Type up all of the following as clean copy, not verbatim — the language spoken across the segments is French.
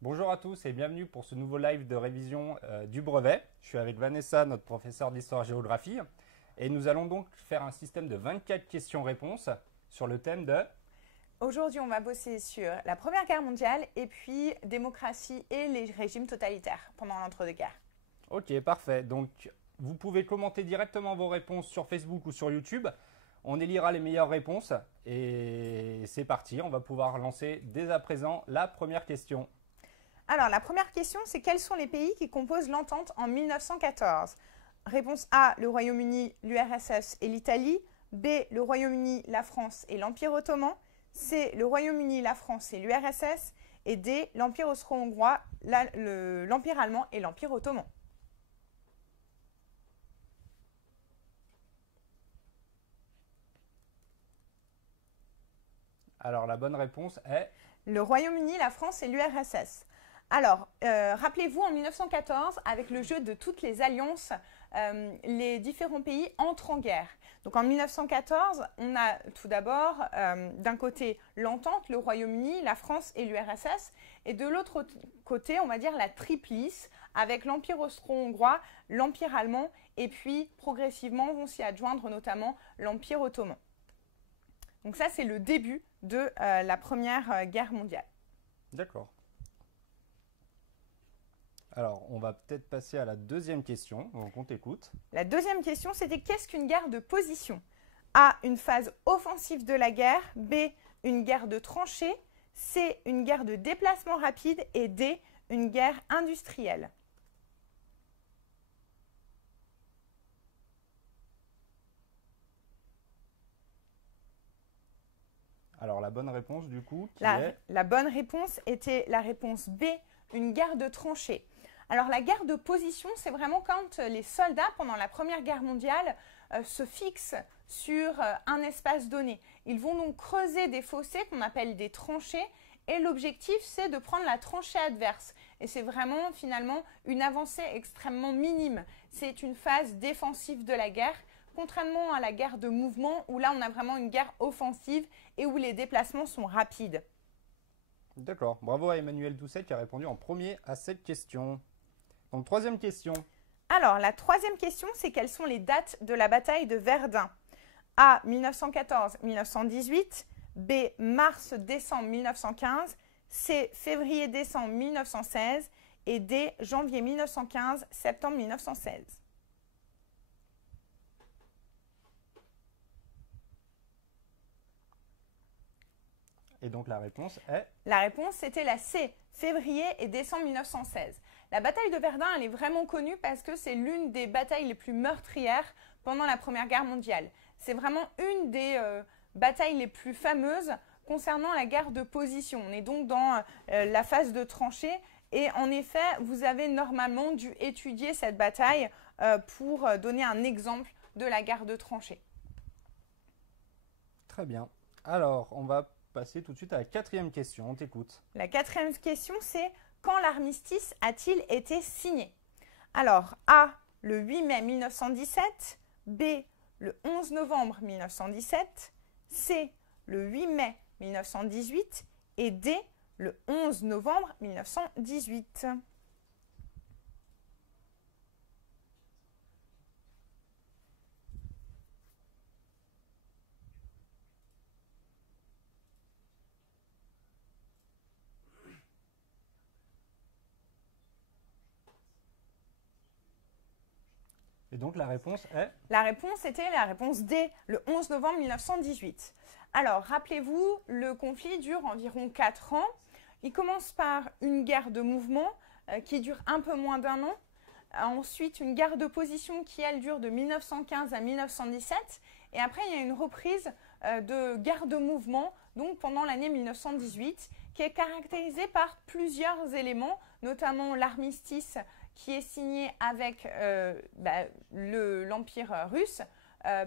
Bonjour à tous et bienvenue pour ce nouveau live de révision du brevet. Je suis avec Vanessa, notre professeure d'histoire-géographie, et nous allons donc faire un système de 24 questions-réponses sur le thème de... Aujourd'hui, on va bosser sur la Première Guerre mondiale et puis démocratie et les régimes totalitaires pendant l'entre-deux-guerres. Ok, parfait. Donc, vous pouvez commenter directement vos réponses sur Facebook ou sur YouTube. On élira les meilleures réponses et c'est parti. On va pouvoir lancer dès à présent la première question. Alors, la première question, c'est quels sont les pays qui composent l'entente en 1914? Réponse A, le Royaume-Uni, l'URSS et l'Italie. B, le Royaume-Uni, la France et l'Empire ottoman. C, le Royaume-Uni, la France et l'URSS. Et D, l'Empire austro-hongrois, l'Empire allemand et l'Empire ottoman. Alors, la bonne réponse est... Le Royaume-Uni, la France et l'URSS. Alors, rappelez-vous, en 1914, avec le jeu de toutes les alliances, les différents pays entrent en guerre. Donc en 1914, on a tout d'abord d'un côté l'entente, le Royaume-Uni, la France et l'URSS, et de l'autre côté, on va dire la triplice, avec l'Empire austro-hongrois, l'Empire allemand, et puis progressivement vont s'y adjoindre notamment l'Empire ottoman. Donc ça, c'est le début de la Première Guerre mondiale. D'accord. Alors, on va peut-être passer à la deuxième question, donc on t'écoute. La deuxième question, c'était qu'est-ce qu'une guerre de position? A, une phase offensive de la guerre. B, une guerre de tranchée. C, une guerre de déplacement rapide. Et D, une guerre industrielle. Alors, la bonne réponse, du coup, qui est... La bonne réponse était la réponse B, une guerre de tranchée. Alors, la guerre de position, c'est vraiment quand les soldats, pendant la Première Guerre mondiale, se fixent sur un espace donné. Ils vont donc creuser des fossés qu'on appelle des tranchées, et l'objectif, c'est de prendre la tranchée adverse. Et c'est vraiment, finalement, une avancée extrêmement minime. C'est une phase défensive de la guerre, contrairement à la guerre de mouvement, où là, on a vraiment une guerre offensive et où les déplacements sont rapides. D'accord. Bravo à Emmanuel Doucet qui a répondu en premier à cette question. Donc, troisième question. Alors, la troisième question, c'est quelles sont les dates de la bataille de Verdun? A, 1914-1918. B, mars-décembre 1915. C, février-décembre 1916. Et D, janvier 1915, septembre 1916. Et donc, la réponse est... La réponse, c'était la C, février et décembre 1916. La bataille de Verdun, elle est vraiment connue parce que c'est l'une des batailles les plus meurtrières pendant la Première Guerre mondiale. C'est vraiment une des batailles les plus fameuses concernant la guerre de position. On est donc dans la phase de tranchée et en effet, vous avez normalement dû étudier cette bataille pour donner un exemple de la guerre de tranchée. Très bien. Alors, on va passer tout de suite à la quatrième question. On t'écoute. La quatrième question, c'est quand l'armistice a-t-il été signé? Alors, A, le 8 mai 1917, B, le 11 novembre 1917, C, le 8 mai 1918 et D, le 11 novembre 1918. Et donc, la réponse est... La réponse était la réponse D, le 11 novembre 1918. Alors, rappelez-vous, le conflit dure environ 4 ans. Il commence par une guerre de mouvement qui dure un peu moins d'un an. Ensuite, une guerre de position qui, elle, dure de 1915 à 1917. Et après, il y a une reprise de guerre de mouvement, donc pendant l'année 1918, qui est caractérisée par plusieurs éléments, notamment l'armistice qui est signé avec l'Empire russe,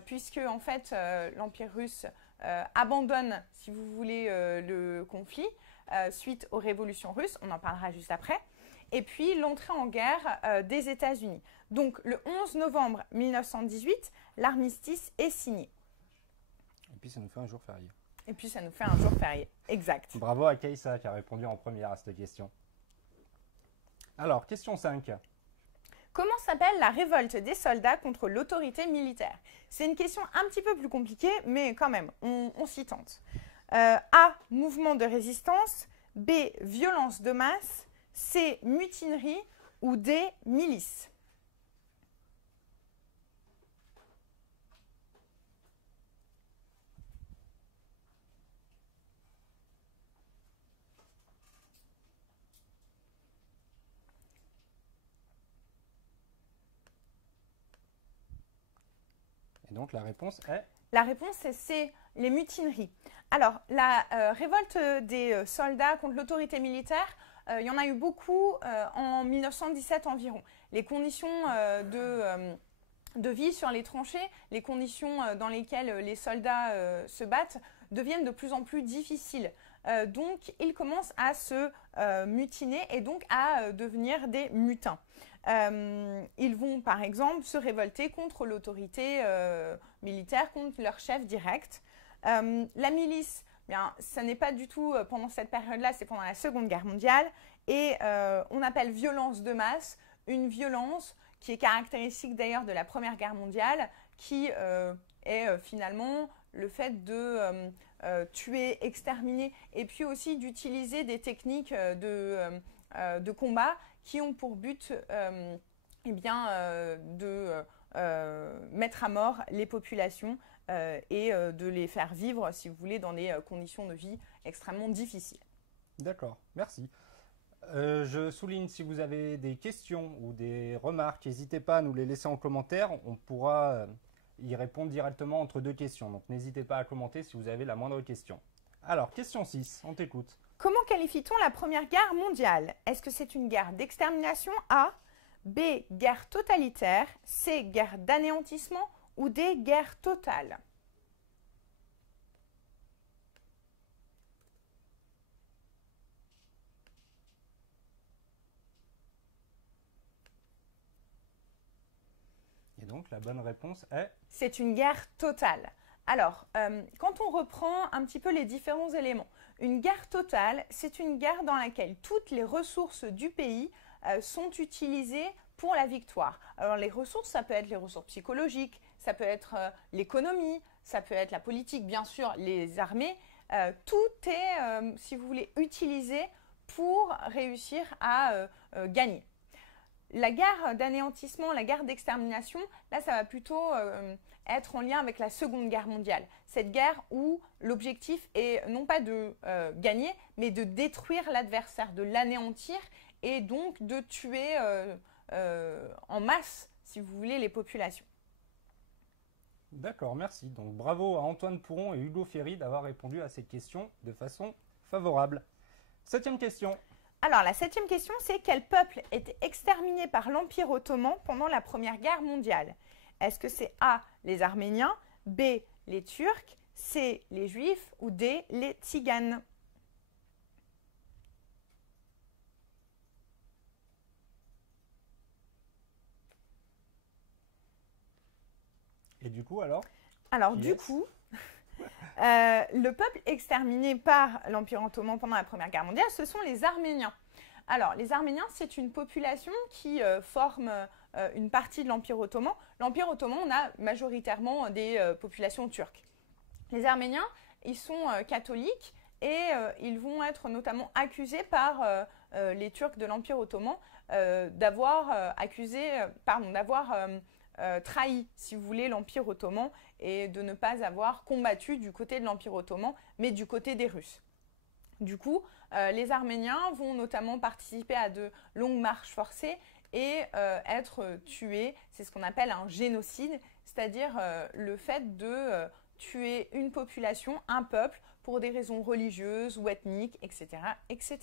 puisque en fait l'Empire russe abandonne, si vous voulez, le conflit suite aux révolutions russes, on en parlera juste après, et puis l'entrée en guerre des États-Unis. Donc le 11 novembre 1918, l'armistice est signé. Et puis, ça nous fait un jour férié. Et puis ça nous fait un jour férié, exact. Bravo à Keïssa qui a répondu en première à cette question. Alors, question 5. Comment s'appelle la révolte des soldats contre l'autorité militaire? C'est une question un petit peu plus compliquée, mais quand même, on s'y tente. A. Mouvement de résistance. B. Violence de masse. C. Mutinerie. Ou D. Milice. Et donc la réponse est? La réponse c'est C, les mutineries. Alors, la révolte des soldats contre l'autorité militaire, il y en a eu beaucoup en 1917 environ. Les conditions de vie sur les tranchées, les conditions dans lesquelles les soldats se battent deviennent de plus en plus difficiles. Donc, ils commencent à se mutiner et donc à devenir des mutins. Ils vont par exemple se révolter contre l'autorité militaire, contre leur chef direct. La milice, bien, ça n'est pas du tout pendant cette période-là, c'est pendant la Seconde Guerre mondiale. Et on appelle violence de masse une violence qui est caractéristique d'ailleurs de la Première Guerre mondiale, qui est finalement le fait de tuer, exterminer, et puis aussi d'utiliser des techniques de combat qui ont pour but de mettre à mort les populations et de les faire vivre, si vous voulez, dans des conditions de vie extrêmement difficiles. D'accord, merci. Je souligne, si vous avez des questions ou des remarques, n'hésitez pas à nous les laisser en commentaire. On pourra y répondre directement entre deux questions. Donc n'hésitez pas à commenter si vous avez la moindre question. Alors, question 6, on t'écoute. Comment qualifie-t-on la Première Guerre mondiale? Est-ce que c'est une guerre d'extermination A, B, guerre totalitaire, C, guerre d'anéantissement ou D, guerre totale? Et donc la bonne réponse est? C'est une guerre totale. Alors, quand on reprend un petit peu les différents éléments, une guerre totale, c'est une guerre dans laquelle toutes les ressources du pays sont utilisées pour la victoire. Alors les ressources, ça peut être les ressources psychologiques, ça peut être l'économie, ça peut être la politique, bien sûr, les armées. Tout est, si vous voulez, utilisé pour réussir à gagner. La guerre d'anéantissement, la guerre d'extermination, là, ça va plutôt être en lien avec la Seconde Guerre mondiale. Cette guerre où l'objectif est non pas de gagner, mais de détruire l'adversaire, de l'anéantir et donc de tuer en masse, si vous voulez, les populations. D'accord, merci. Donc bravo à Antoine Pouron et Hugo Ferry d'avoir répondu à ces questions de façon favorable. 7e question. Alors, la 7e question, c'est quel peuple était exterminé par l'Empire ottoman pendant la Première Guerre mondiale? Est-ce que c'est A, les Arméniens, B, les Turcs, C, les Juifs ou D, les Tziganes? Et du coup, alors? Alors, du coup, le peuple exterminé par l'Empire ottoman pendant la Première Guerre mondiale, ce sont les Arméniens. Alors, les Arméniens, c'est une population qui forme une partie de l'Empire ottoman. L'Empire ottoman, on a majoritairement des populations turques. Les Arméniens, ils sont catholiques et ils vont être notamment accusés par les Turcs de l'Empire ottoman d'avoir trahi, si vous voulez, l'Empire ottoman et de ne pas avoir combattu du côté de l'Empire ottoman, mais du côté des Russes. Du coup, les Arméniens vont notamment participer à de longues marches forcées et être tués. C'est ce qu'on appelle un génocide, c'est-à-dire le fait de tuer une population, un peuple, pour des raisons religieuses ou ethniques, etc., etc.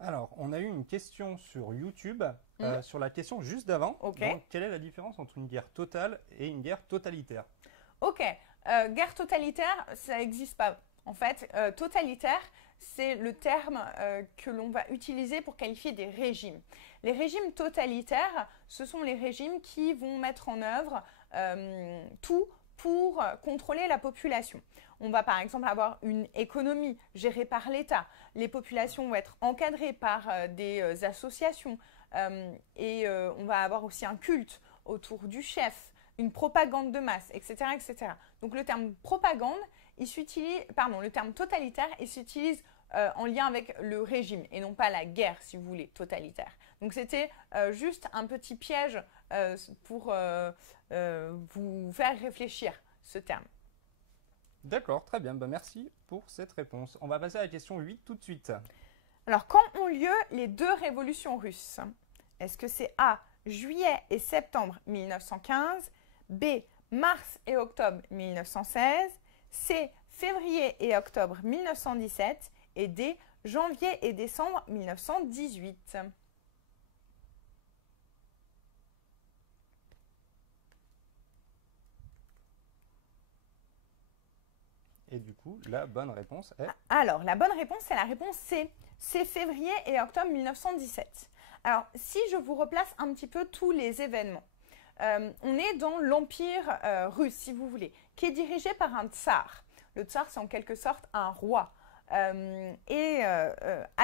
Alors, on a eu une question sur YouTube, sur la question juste d'avant. Okay. Donc, quelle est la différence entre une guerre totale et une guerre totalitaire? Ok, guerre totalitaire, ça n'existe pas. En fait, totalitaire, c'est le terme que l'on va utiliser pour qualifier des régimes. Les régimes totalitaires, ce sont les régimes qui vont mettre en œuvre tout pour contrôler la population. On va par exemple avoir une économie gérée par l'État. Les populations vont être encadrées par des associations et on va avoir aussi un culte autour du chef, une propagande de masse, etc., etc. Donc le terme propagande, le terme totalitaire, il s'utilise en lien avec le régime et non pas la guerre, si vous voulez, totalitaire. Donc c'était juste un petit piège pour vous faire réfléchir, ce terme. D'accord, très bien. Merci pour cette réponse. On va passer à la question 8 tout de suite. Alors, quand ont lieu les deux révolutions russes? Est-ce que c'est A, juillet et septembre 1915, B, mars et octobre 1916, C, février et octobre 1917 et D, janvier et décembre 1918? Et du coup, la bonne réponse est… Alors, la bonne réponse, c'est la réponse C. C'est février et octobre 1917. Alors, si je vous replace un petit peu tous les événements, on est dans l'Empire russe, si vous voulez, qui est dirigé par un tsar. Le tsar, c'est en quelque sorte un roi. À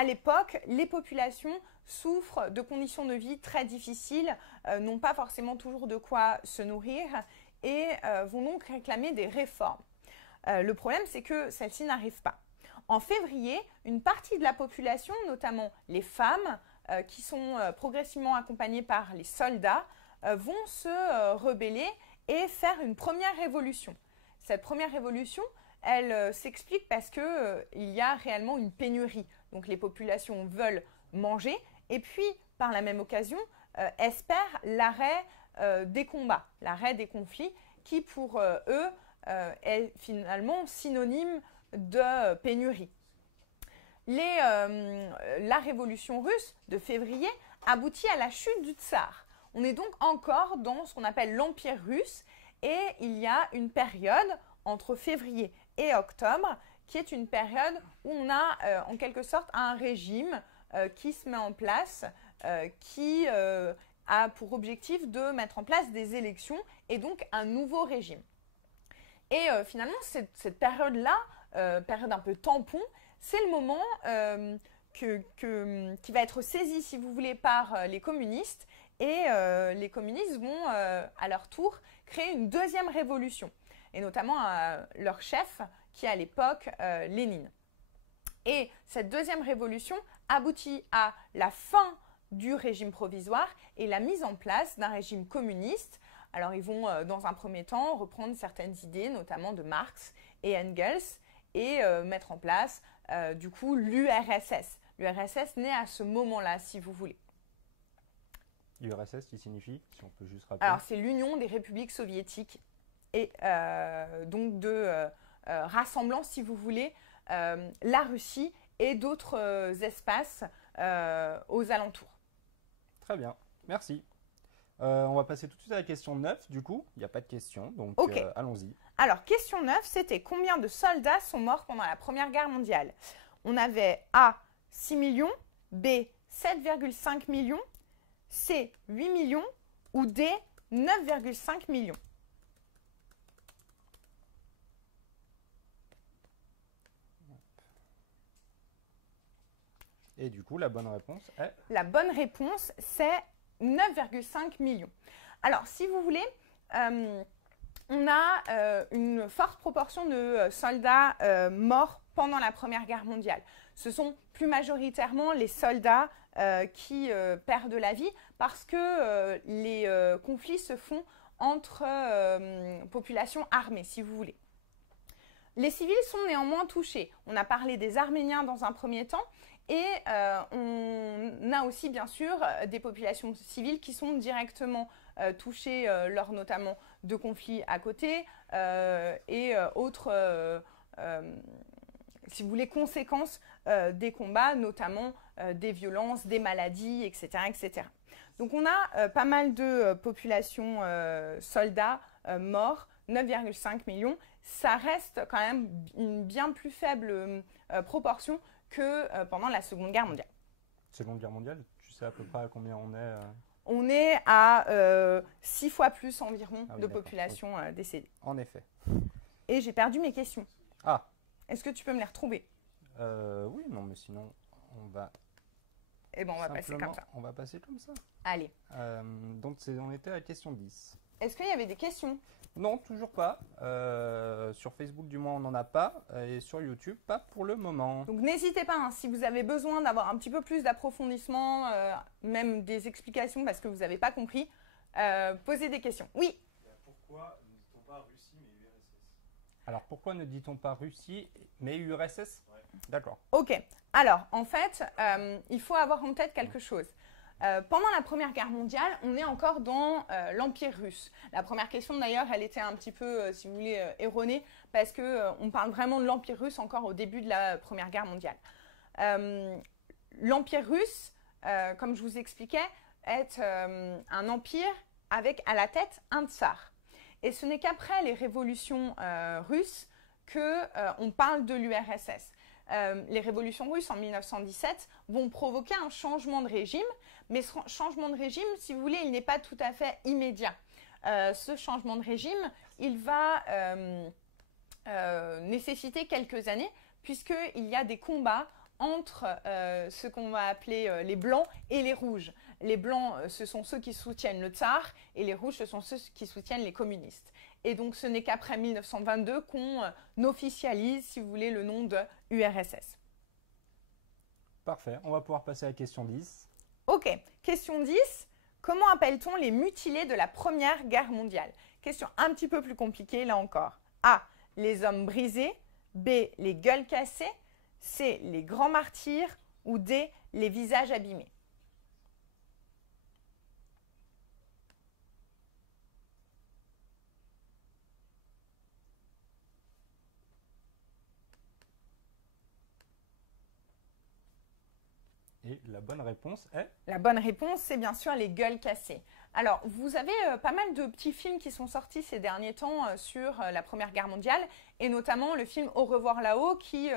l'époque, les populations souffrent de conditions de vie très difficiles, n'ont pas forcément toujours de quoi se nourrir et vont donc réclamer des réformes. Le problème, c'est que celles-ci n'arrivent pas. En février, une partie de la population, notamment les femmes, qui sont progressivement accompagnées par les soldats, vont se rebeller et faire une première révolution. Cette première révolution, elle s'explique parce qu'il y a réellement une pénurie. Donc les populations veulent manger et puis, par la même occasion, espèrent l'arrêt des combats, l'arrêt des conflits qui, pour eux, est finalement synonyme de pénurie. La révolution russe de février aboutit à la chute du tsar. On est donc encore dans ce qu'on appelle l'Empire russe et il y a une période entre février et octobre qui est une période où on a en quelque sorte un régime qui se met en place, qui a pour objectif de mettre en place des élections et donc un nouveau régime. Et finalement, cette période-là, période un peu tampon, c'est le moment qui va être saisi, si vous voulez, par les communistes. Et les communistes vont, à leur tour, créer une deuxième révolution. Et notamment leur chef, qui est à l'époque Lénine. Et cette deuxième révolution aboutit à la fin du régime provisoire et la mise en place d'un régime communiste. Alors, ils vont, dans un premier temps, reprendre certaines idées, notamment de Marx et Engels, et mettre en place, du coup, l'URSS. L'URSS naît à ce moment-là, si vous voulez. L'URSS qui signifie, si on peut juste rappeler. Alors, c'est l'Union des républiques soviétiques, et donc rassemblant, si vous voulez, la Russie et d'autres espaces aux alentours. Très bien, merci. On va passer tout de suite à la question 9, du coup. Il n'y a pas de question, donc okay. Allons-y. Alors, question 9, c'était combien de soldats sont morts pendant la Première Guerre mondiale? On avait A, 6 millions, B, 7,5 millions, C, 8 millions ou D, 9,5 millions. Et du coup, la bonne réponse est… La bonne réponse, c'est 9,5 millions. Alors, si vous voulez, on a une forte proportion de soldats morts pendant la Première Guerre mondiale. Ce sont plus majoritairement les soldats qui perdent la vie parce que les conflits se font entre populations armées, si vous voulez. Les civils sont néanmoins touchés. On a parlé des Arméniens dans un premier temps. Et on a aussi, bien sûr, des populations civiles qui sont directement touchées lors notamment de conflits à côté et autres, si vous voulez, conséquences des combats, notamment des violences, des maladies, etc., etc. Donc, on a pas mal de populations soldats morts, 9,5 millions. Ça reste quand même une bien plus faible proportion que pendant la Seconde Guerre mondiale. Seconde Guerre mondiale, tu sais à peu près à combien on est on est à 6 fois plus environ Ah oui, de d'accord. population décédée. En effet. Et j'ai perdu mes questions. Ah, Est-ce que tu peux me les retrouver? oui, non, mais sinon, on va Eh bien, on va passer comme ça. On va passer comme ça. Allez. Donc, on était à la question 10. Est-ce qu'il y avait des questions? Non, toujours pas. Sur Facebook, du moins, on n'en a pas. Et sur YouTube, pas pour le moment. Donc n'hésitez pas, hein, si vous avez besoin d'avoir un petit peu plus d'approfondissement, même des explications parce que vous n'avez pas compris, posez des questions. Oui. Pourquoi ne dit-on pas Russie mais URSS? Alors, pourquoi ne dit-on pas Russie, mais URSS? Ouais. D'accord. Ok. Alors, en fait, il faut avoir en tête quelque chose. Pendant la Première Guerre mondiale, on est encore dans l'Empire russe. La première question, d'ailleurs, elle était un petit peu, si vous voulez, erronée, parce qu'on parle vraiment de l'Empire russe encore au début de la Première Guerre mondiale. L'Empire russe, comme je vous expliquais, est un empire avec à la tête un tsar. Et ce n'est qu'après les révolutions russes qu'on parle de l'URSS. Les révolutions russes en 1917 vont provoquer un changement de régime, mais ce changement de régime, si vous voulez, il n'est pas tout à fait immédiat. Ce changement de régime, il va nécessiter quelques années, puisqu'il y a des combats entre ce qu'on va appeler les blancs et les rouges. Les blancs, ce sont ceux qui soutiennent le tsar, et les rouges, ce sont ceux qui soutiennent les communistes. Et donc, ce n'est qu'après 1922 qu'on officialise, si vous voulez, le nom de URSS. Parfait. On va pouvoir passer à la question 10. Ok. Question 10. Comment appelle-t-on les mutilés de la Première Guerre mondiale? Question un petit peu plus compliquée, là encore. A. Les hommes brisés. B. Les gueules cassées. C. Les grands martyrs. Ou D. Les visages abîmés. Et la bonne réponse est? La bonne réponse, c'est bien sûr les gueules cassées. Alors, vous avez pas mal de petits films qui sont sortis ces derniers temps sur la Première Guerre mondiale, et notamment le film Au revoir là-haut, qui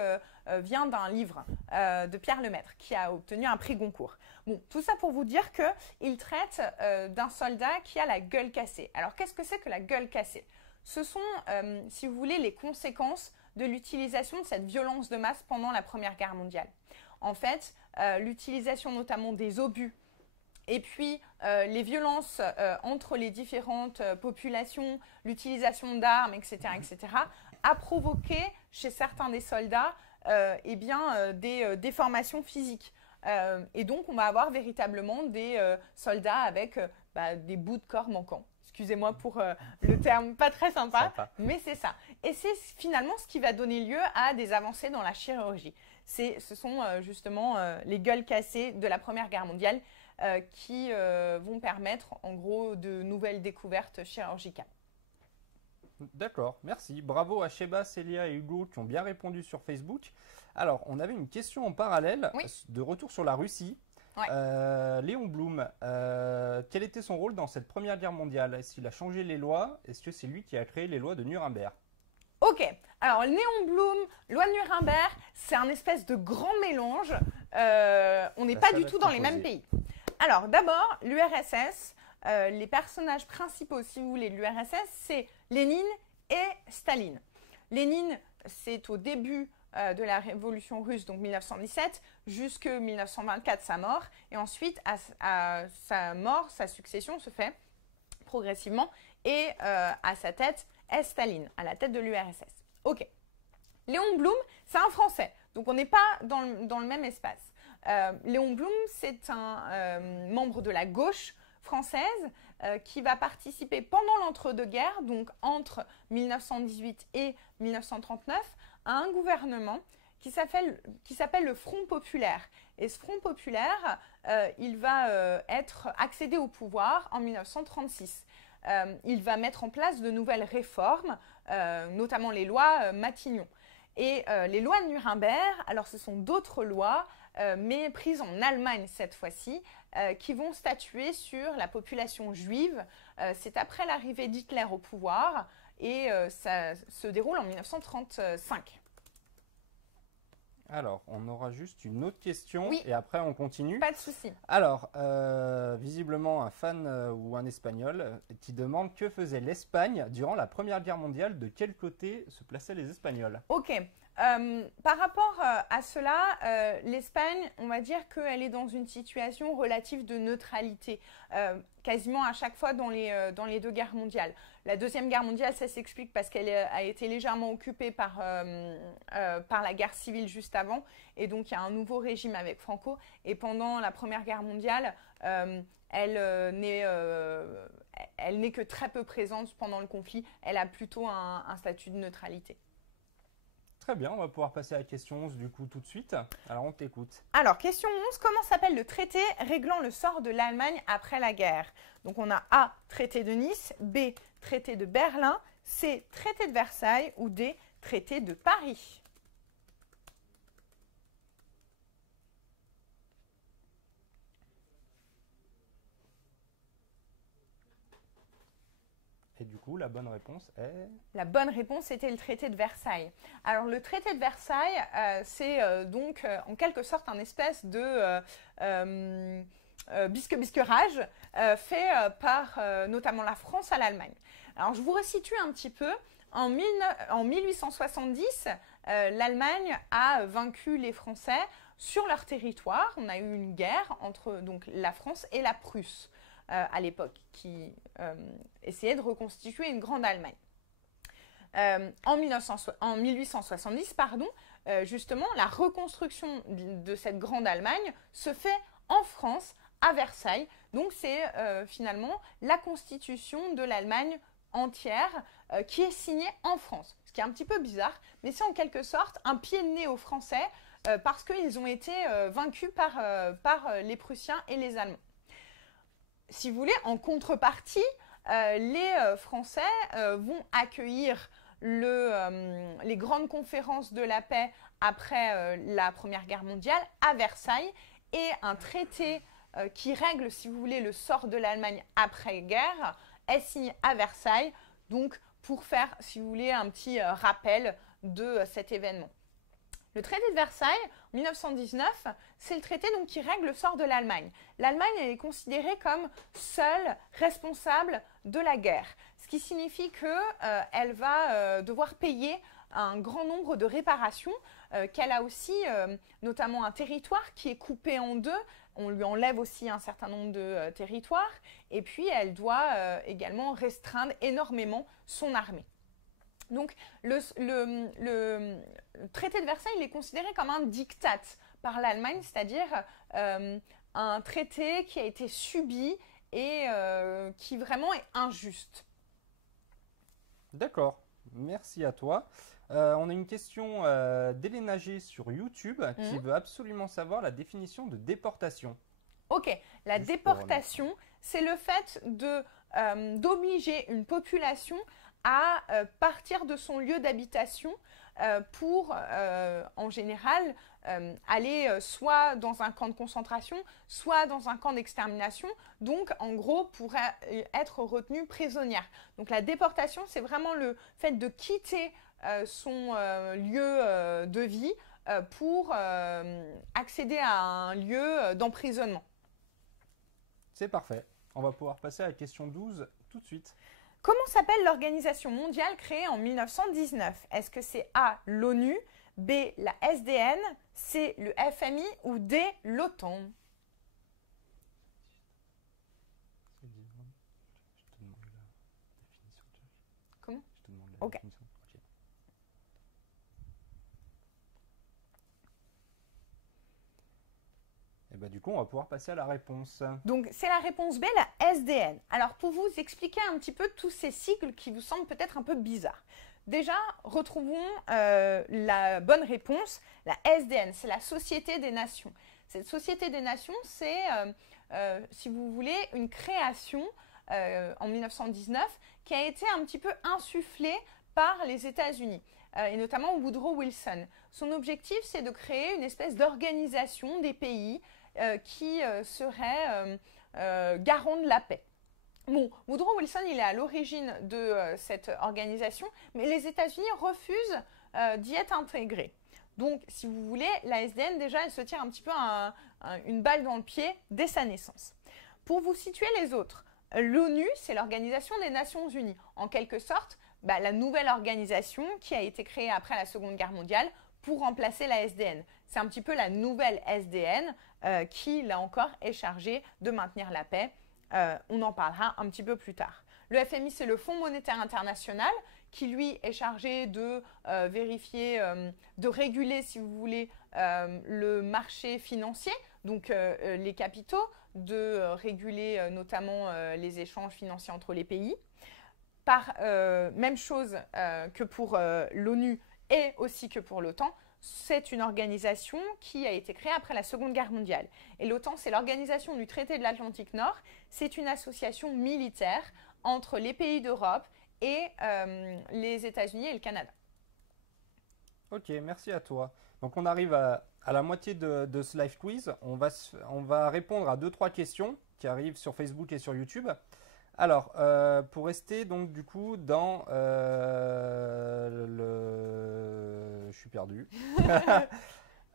vient d'un livre de Pierre Lemaitre, qui a obtenu un prix Goncourt. Bon, tout ça pour vous dire qu'il traite d'un soldat qui a la gueule cassée. Alors, qu'est-ce que c'est que la gueule cassée? Ce sont, si vous voulez, les conséquences de l'utilisation de cette violence de masse pendant la Première Guerre mondiale. En fait, l'utilisation notamment des obus et puis les violences entre les différentes populations, l'utilisation d'armes, etc., a provoqué chez certains des soldats des déformations physiques. Et donc, on va avoir véritablement des soldats avec des bouts de corps manquants. Excusez-moi pour le terme pas très sympa, mais c'est ça. Et c'est finalement ce qui va donner lieu à des avancées dans la chirurgie. Ce sont justement les gueules cassées de la Première Guerre mondiale qui vont permettre en gros de nouvelles découvertes chirurgicales. D'accord, merci. Bravo à Sheba, Célia et Hugo qui ont bien répondu sur Facebook. Alors, on avait une question en parallèle de retour sur la Russie. Ouais. Léon Blum, quel était son rôle dans cette Première Guerre mondiale? Est-ce qu'il a changé les lois? Est-ce que c'est lui qui a créé les lois de Nuremberg? Ok, alors Léon Blum, loi de Nuremberg, c'est un espèce de grand mélange. On n'est pas du tout dans les mêmes pays. Alors d'abord, l'URSS, les personnages principaux, si vous voulez, de l'URSS, c'est Lénine et Staline. Lénine, c'est au début de la révolution russe, donc 1917, jusqu'à 1924, sa mort. Et ensuite, à sa mort, sa succession se fait progressivement. Et à sa tête est Staline, à la tête de l'URSS. Ok. Léon Blum, c'est un Français, donc on n'est pas dans le même espace. Léon Blum, c'est un membre de la gauche française qui va participer pendant l'entre-deux-guerres, donc entre 1918 et 1939, à un gouvernement qui s'appelle le Front populaire. Et ce Front populaire, il va accéder au pouvoir en 1936. Il va mettre en place de nouvelles réformes, notamment les lois Matignon. Et les lois de Nuremberg, alors ce sont d'autres lois, mais prises en Allemagne cette fois-ci, qui vont statuer sur la population juive. C'est après l'arrivée d'Hitler au pouvoir et ça se déroule en 1935. Alors, on aura juste une autre question Oui. et après on continue. Pas de souci. Alors, visiblement un fan ou un Espagnol qui demande que faisait l'Espagne durant la Première Guerre mondiale, de quel côté se plaçaient les Espagnols? Ok. Par rapport à cela, l'Espagne, on va dire qu'elle est dans une situation relative de neutralité, quasiment à chaque fois dans les deux guerres mondiales. La Deuxième Guerre mondiale, ça s'explique parce qu'elle a été légèrement occupée par la guerre civile juste avant, et donc il y a un nouveau régime avec Franco. Et pendant la Première Guerre mondiale, elle n'est que très peu présente pendant le conflit. Elle a plutôt un statut de neutralité. Très bien, on va pouvoir passer à la question 11 du coup tout de suite. Alors on t'écoute. Alors, question 11, comment s'appelle le traité réglant le sort de l'Allemagne après la guerre? Donc, on a A, traité de Nice, B, traité de Berlin, C, traité de Versailles ou D, traité de Paris. Et du coup, la bonne réponse est… La bonne réponse était le traité de Versailles. Alors, le traité de Versailles, c'est donc en quelque sorte un espèce de bisque-bisquerage fait par notamment la France à l'Allemagne. Alors, je vous resitue un petit peu. En 1870, l'Allemagne a vaincu les Français sur leur territoire. On a eu une guerre entre donc, la France et la Prusse à l'époque, qui essayait de reconstituer une grande Allemagne. En 1870, justement, la reconstruction de cette grande Allemagne se fait en France, à Versailles. Donc, c'est finalement la constitution de l'Allemagne entière qui est signée en France. Ce qui est un petit peu bizarre, mais c'est en quelque sorte un pied de nez aux Français parce qu'ils ont été vaincus par les Prussiens et les Allemands. Si vous voulez, en contrepartie, les Français vont accueillir les grandes conférences de la paix après la Première Guerre mondiale à Versailles, et un traité qui règle, si vous voulez, le sort de l'Allemagne après-guerre est signé à Versailles, donc pour faire, si vous voulez, un petit rappel de cet événement. Le traité de Versailles, en 1919, c'est le traité donc, qui règle le sort de l'Allemagne. L'Allemagne est considérée comme seule responsable de la guerre, ce qui signifie qu'elle va devoir payer un grand nombre de réparations, qu'elle a aussi notamment un territoire qui est coupé en deux. On lui enlève aussi un certain nombre de territoires, et puis elle doit également restreindre énormément son armée. Donc, le traité de Versailles, il est considéré comme un diktat par l'Allemagne, c'est-à-dire un traité qui a été subi et qui vraiment est injuste. D'accord, merci à toi. On a une question d'Elena G sur YouTube qui veut absolument savoir la définition de déportation. Ok, la déportation, c'est le fait d'obliger une population à partir de son lieu d'habitation pour, en général, aller soit dans un camp de concentration, soit dans un camp d'extermination, donc en gros pour être retenu prisonnière. Donc la déportation, c'est vraiment le fait de quitter son lieu de vie pour accéder à un lieu d'emprisonnement. C'est parfait. On va pouvoir passer à la question 12 tout de suite. Comment s'appelle l'organisation mondiale créée en 1919? Est-ce que c'est A, l'ONU, B, la SDN, C, le FMI ou D, l'OTAN? Comment? Je te demande la Ok. définition. Ok. Et bah, du coup, on va pouvoir passer à la réponse. Donc, c'est la réponse B, la SDN. Alors, pour vous expliquer un petit peu tous ces cycles qui vous semblent peut-être un peu bizarres. Déjà, retrouvons la bonne réponse. La SDN, c'est la Société des Nations. Cette Société des Nations, c'est, si vous voulez, une création en 1919 qui a été un petit peu insufflée par les États-Unis, et notamment Woodrow Wilson. Son objectif, c'est de créer une espèce d'organisation des pays qui serait garant de la paix. Bon, Woodrow Wilson, il est à l'origine de cette organisation, mais les États-Unis refusent d'y être intégrés. Donc, si vous voulez, la SDN, déjà, elle se tire un petit peu une balle dans le pied dès sa naissance. Pour vous situer les autres, l'ONU, c'est l'Organisation des Nations Unies. En quelque sorte, la nouvelle organisation qui a été créée après la Seconde Guerre mondiale pour remplacer la SDN. C'est un petit peu la nouvelle SDN qui, là encore, est chargée de maintenir la paix. On en parlera un petit peu plus tard. Le FMI, c'est le Fonds monétaire international qui, lui, est chargé de vérifier, de réguler, si vous voulez, le marché financier, donc les capitaux, de réguler notamment les échanges financiers entre les pays. Même chose que pour l'ONU et aussi que pour l'OTAN, c'est une organisation qui a été créée après la Seconde Guerre mondiale. Et l'OTAN, c'est l'organisation du traité de l'Atlantique Nord. C'est une association militaire entre les pays d'Europe et les États-Unis et le Canada. Ok, merci à toi. Donc on arrive à la moitié de ce live quiz. On va répondre à 2-3 questions qui arrivent sur Facebook et sur YouTube. Alors, pour rester donc du coup dans je suis perdu.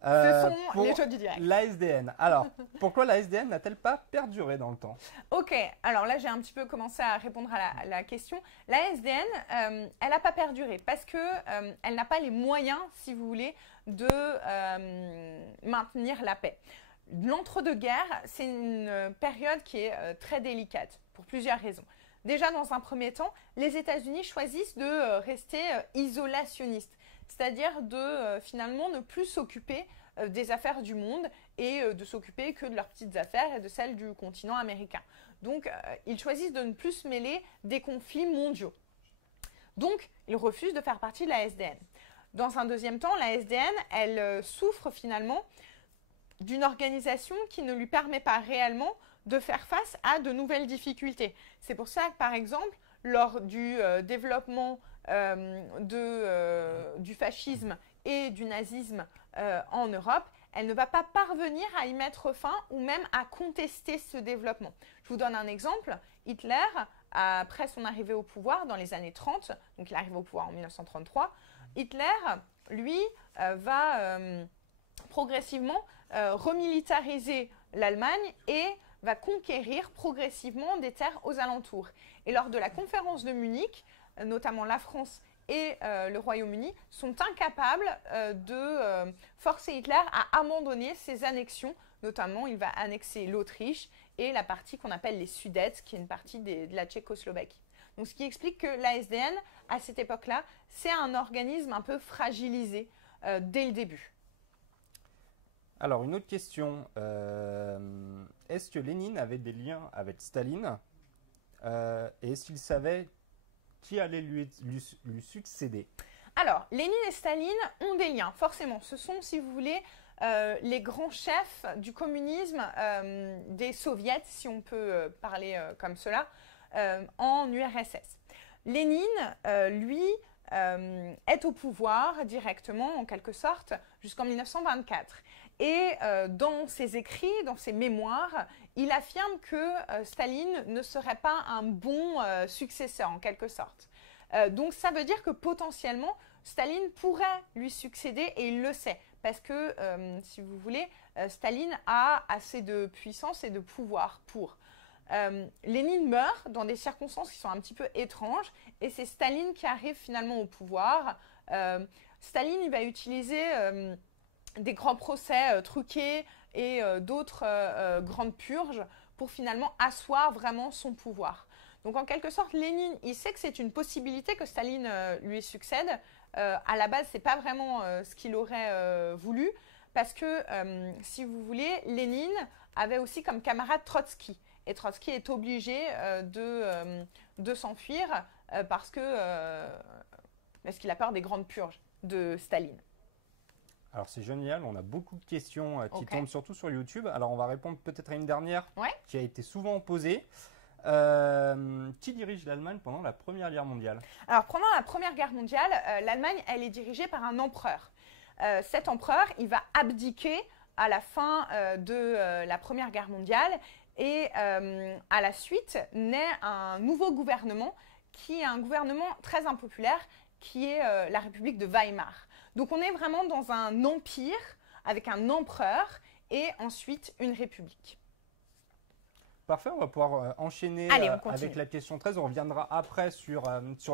Ce sont les jeux du direct. L'ASDN. Alors, pourquoi l'ASDN n'a-t-elle pas perduré dans le temps? Ok, alors là j'ai un petit peu commencé à répondre à la question. L'ASDN, elle n'a pas perduré parce qu'elle n'a pas les moyens, si vous voulez, de maintenir la paix. L'entre-deux-guerres, c'est une période qui est très délicate pour plusieurs raisons. Déjà, dans un premier temps, les États-Unis choisissent de rester isolationnistes, c'est-à-dire de finalement ne plus s'occuper des affaires du monde et de s'occuper que de leurs petites affaires et de celles du continent américain. Donc, ils choisissent de ne plus se mêler des conflits mondiaux. Donc, ils refusent de faire partie de la SDN. Dans un deuxième temps, la SDN, elle souffre finalement d'une organisation qui ne lui permet pas réellement de faire face à de nouvelles difficultés. C'est pour ça que, par exemple, lors du développement du fascisme et du nazisme en Europe, elle ne va pas parvenir à y mettre fin ou même à contester ce développement. Je vous donne un exemple. Hitler, après son arrivée au pouvoir dans les années 30, donc il arrive au pouvoir en 1933, Hitler, lui, va progressivement remilitariser l'Allemagne et va conquérir progressivement des terres aux alentours. Et lors de la conférence de Munich, notamment la France et le Royaume-Uni sont incapables de forcer Hitler à abandonner ses annexions. Notamment, il va annexer l'Autriche et la partie qu'on appelle les Sudètes, qui est une partie de la Tchécoslovaquie. Donc, ce qui explique que l'ASDN, à cette époque-là, c'est un organisme un peu fragilisé dès le début. Alors, une autre question. Est-ce que Lénine avait des liens avec Staline et est-ce qu'il savait qui allait lui succéder? Alors, Lénine et Staline ont des liens, forcément. Ce sont, si vous voulez, les grands chefs du communisme, des soviets, si on peut parler comme cela, en URSS. Lénine, lui, est au pouvoir directement, en quelque sorte, jusqu'en 1924. Et dans ses écrits, dans ses mémoires, il affirme que Staline ne serait pas un bon successeur, en quelque sorte. Donc ça veut dire que potentiellement, Staline pourrait lui succéder et il le sait. Parce que, si vous voulez, Staline a assez de puissance et de pouvoir pour. Lénine meurt dans des circonstances qui sont un petit peu étranges et c'est Staline qui arrive finalement au pouvoir. Staline, il va utiliser des grands procès truqués et d'autres grandes purges pour finalement asseoir vraiment son pouvoir. Donc en quelque sorte, Lénine, il sait que c'est une possibilité que Staline lui succède. À la base, ce n'est pas vraiment ce qu'il aurait voulu parce que, si vous voulez, Lénine avait aussi comme camarade Trotsky. Et Trotsky est obligé de s'enfuir parce qu'il a peur des grandes purges de Staline. Alors c'est génial, on a beaucoup de questions qui tombent surtout sur YouTube. Alors on va répondre peut-être à une dernière qui a été souvent posée. Qui dirige l'Allemagne pendant la Première Guerre mondiale? Alors pendant la Première Guerre mondiale, l'Allemagne, elle est dirigée par un empereur. Cet empereur, il va abdiquer à la fin de la Première Guerre mondiale et à la suite naît un nouveau gouvernement qui est un gouvernement très impopulaire qui est la République de Weimar. Donc on est vraiment dans un empire avec un empereur et ensuite une république. Parfait, on va pouvoir enchaîner Allez, on continue. avec la question 13. On reviendra après sur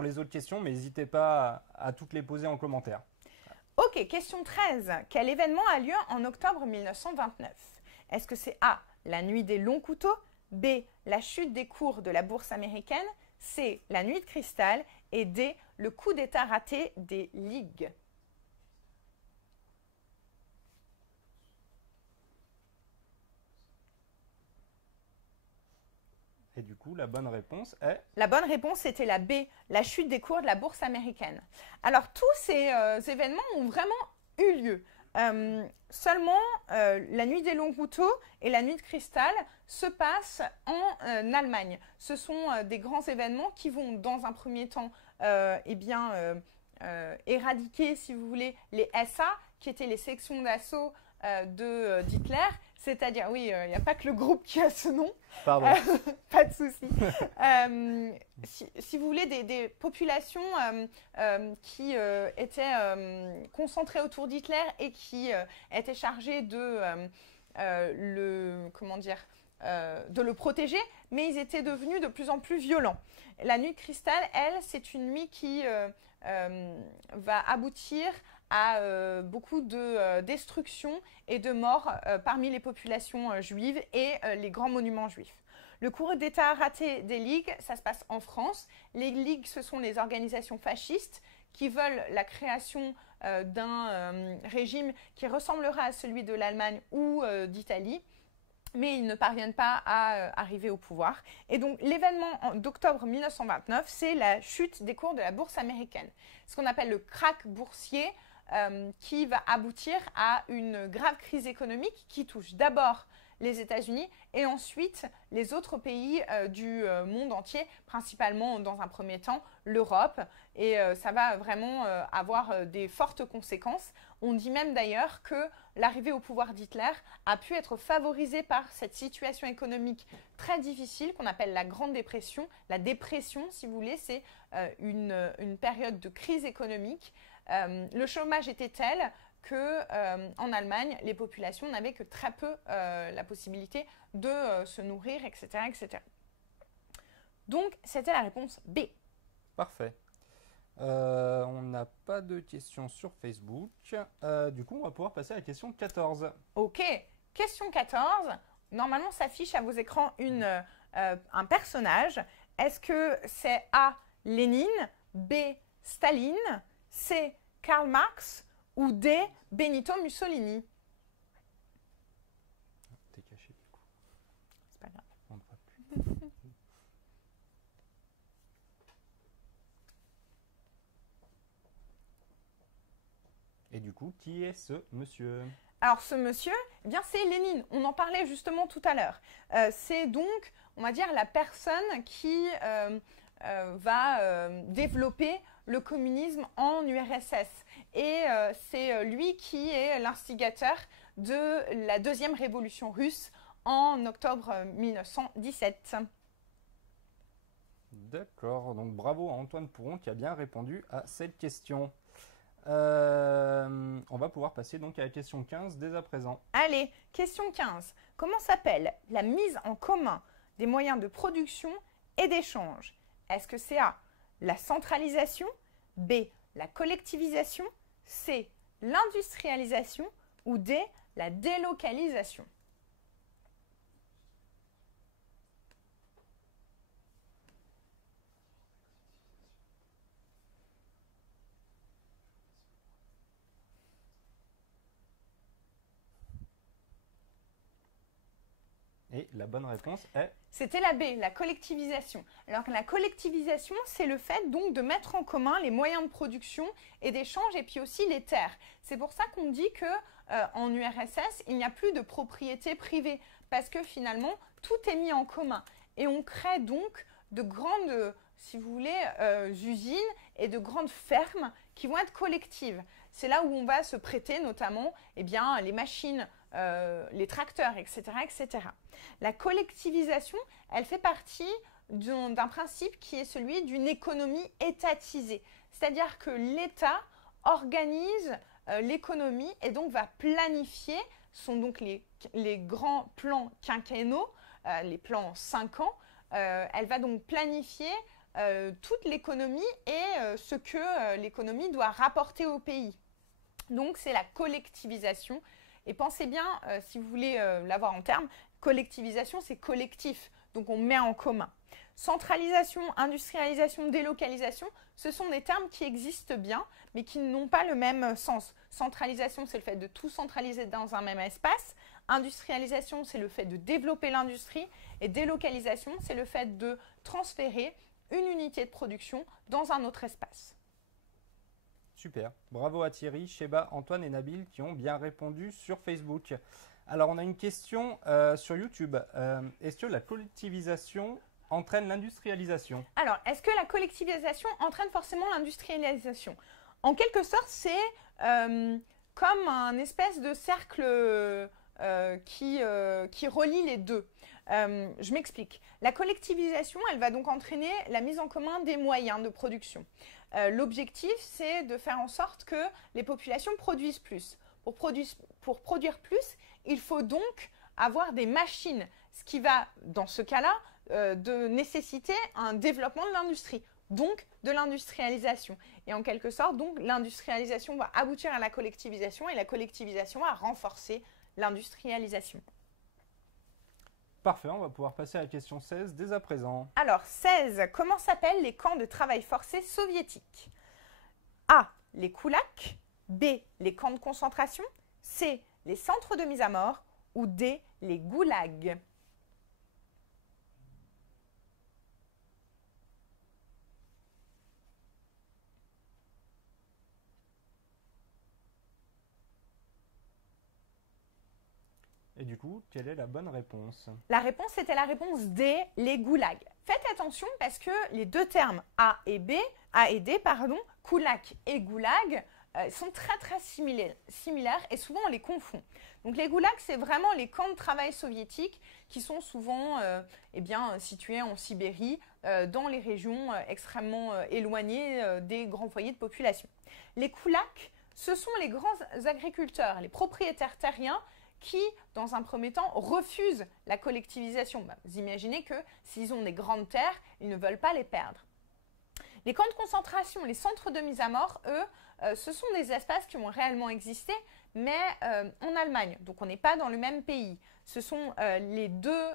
les autres questions, mais n'hésitez pas à toutes les poser en commentaire. Ok, question 13. Quel événement a lieu en octobre 1929? Est-ce que c'est A, la nuit des longs couteaux, B, la chute des cours de la bourse américaine, C, la nuit de cristal et D, le coup d'État raté des ligues? Et du coup, la bonne réponse est… La bonne réponse était la B, la chute des cours de la bourse américaine. Alors, tous ces événements ont vraiment eu lieu. Seulement, la nuit des longs couteaux et la nuit de cristal se passent en Allemagne. Ce sont des grands événements qui vont, dans un premier temps, éradiquer, si vous voulez, les SA, qui étaient les sections d'assaut d'Hitler. C'est-à-dire, oui, il n'y a pas que le groupe qui a ce nom. Pardon. Pas de souci. Si vous voulez, des populations qui étaient concentrées autour d'Hitler et qui étaient chargées de le protéger, mais ils étaient devenus de plus en plus violents. La nuit de cristal, elle, c'est une nuit qui va aboutir à beaucoup de destruction et de morts parmi les populations juives et les grands monuments juifs. Le coup d'État raté des ligues, ça se passe en France. Les ligues, ce sont les organisations fascistes qui veulent la création d'un régime qui ressemblera à celui de l'Allemagne ou d'Italie, mais ils ne parviennent pas à arriver au pouvoir. Et donc, l'événement d'octobre 1929, c'est la chute des cours de la bourse américaine. Ce qu'on appelle le krach boursier, qui va aboutir à une grave crise économique qui touche d'abord les États-Unis et ensuite les autres pays du monde entier, principalement dans un premier temps l'Europe. Et ça va vraiment avoir des fortes conséquences. On dit même d'ailleurs que l'arrivée au pouvoir d'Hitler a pu être favorisée par cette situation économique très difficile qu'on appelle la Grande Dépression. La dépression, si vous voulez, c'est une période de crise économique. Le chômage était tel qu'en Allemagne, les populations n'avaient que très peu la possibilité de se nourrir, etc., etc. Donc, c'était la réponse B. Parfait. On n'a pas de questions sur Facebook. Du coup, on va pouvoir passer à la question 14. Ok, question 14. Normalement, s'affiche à vos écrans un personnage. Est-ce que c'est A, Lénine, B, Staline, C, Karl Marx ou D, Benito Mussolini? T'es caché du coup. C'est pas grave. On ne voit plus. Et du coup, qui est ce monsieur? Alors ce monsieur, eh bien c'est Lénine. On en parlait justement tout à l'heure. C'est donc, on va dire, la personne qui va développer le communisme en URSS. Et c'est lui qui est l'instigateur de la deuxième révolution russe en octobre 1917. D'accord, donc bravo à Antoine Pouron qui a bien répondu à cette question. On va pouvoir passer donc à la question 15 dès à présent. Allez, question 15. Comment s'appelle la mise en commun des moyens de production et d'échange? Est-ce que c'est A, la centralisation, B, la collectivisation, C, l'industrialisation ou D, la délocalisation? Et la bonne réponse est… C'était la B, la collectivisation. Alors la collectivisation, c'est le fait donc de mettre en commun les moyens de production et d'échange et puis aussi les terres. C'est pour ça qu'on dit que en URSS, il n'y a plus de propriété privée parce que finalement, tout est mis en commun. Et on crée donc de grandes, si vous voulez, usines et de grandes fermes qui vont être collectives. C'est là où on va se prêter notamment eh bien, les machines, les tracteurs, etc., etc. La collectivisation, elle fait partie d'un principe qui est celui d'une économie étatisée. C'est-à-dire que l'État organise l'économie et donc va planifier, ce sont donc les grands plans quinquennaux, les plans 5 ans. Elle va donc planifier toute l'économie et ce que l'économie doit rapporter au pays. Donc, c'est la collectivisation. Et pensez bien, si vous voulez l'avoir en termes, collectivisation, c'est collectif. Donc, on met en commun. Centralisation, industrialisation, délocalisation, ce sont des termes qui existent bien, mais qui n'ont pas le même sens. Centralisation, c'est le fait de tout centraliser dans un même espace. Industrialisation, c'est le fait de développer l'industrie. Et délocalisation, c'est le fait de transférer une unité de production dans un autre espace. Super. Bravo à Thierry, Sheba, Antoine et Nabil qui ont bien répondu sur Facebook. Alors, on a une question sur YouTube. Est-ce que la collectivisation entraîne l'industrialisation? Alors, est-ce que la collectivisation entraîne forcément l'industrialisation? En quelque sorte, c'est comme un espèce de cercle qui relie les deux. Je m'explique. La collectivisation, elle va donc entraîner la mise en commun des moyens de production. L'objectif, c'est de faire en sorte que les populations produisent plus. Pour produire plus, il faut donc avoir des machines, ce qui va, dans ce cas-là, de nécessiter un développement de l'industrie, donc de l'industrialisation. Et en quelque sorte, donc, l'industrialisation va aboutir à la collectivisation et la collectivisation va renforcer l'industrialisation. Parfait, on va pouvoir passer à la question 16 dès à présent. Alors, 16. Comment s'appellent les camps de travail forcé soviétiques? A. Les koulaks. B. Les camps de concentration. C. Les centres de mise à mort. Ou D. Les goulags. Et du coup, quelle est la bonne réponse? La réponse était la réponse D, les goulags. Faites attention parce que les deux termes A et D, koulak et goulag, sont très similaires et souvent on les confond. Donc les goulags, c'est vraiment les camps de travail soviétiques qui sont souvent situés en Sibérie, dans les régions extrêmement éloignées des grands foyers de population. Les koulaks, ce sont les grands agriculteurs, les propriétaires terriens qui, dans un premier temps, refusent la collectivisation. Vous imaginez que s'ils ont des grandes terres, ils ne veulent pas les perdre. Les camps de concentration, les centres de mise à mort, eux, ce sont des espaces qui ont réellement existé, mais en Allemagne. Donc on n'est pas dans le même pays. Ce sont les deux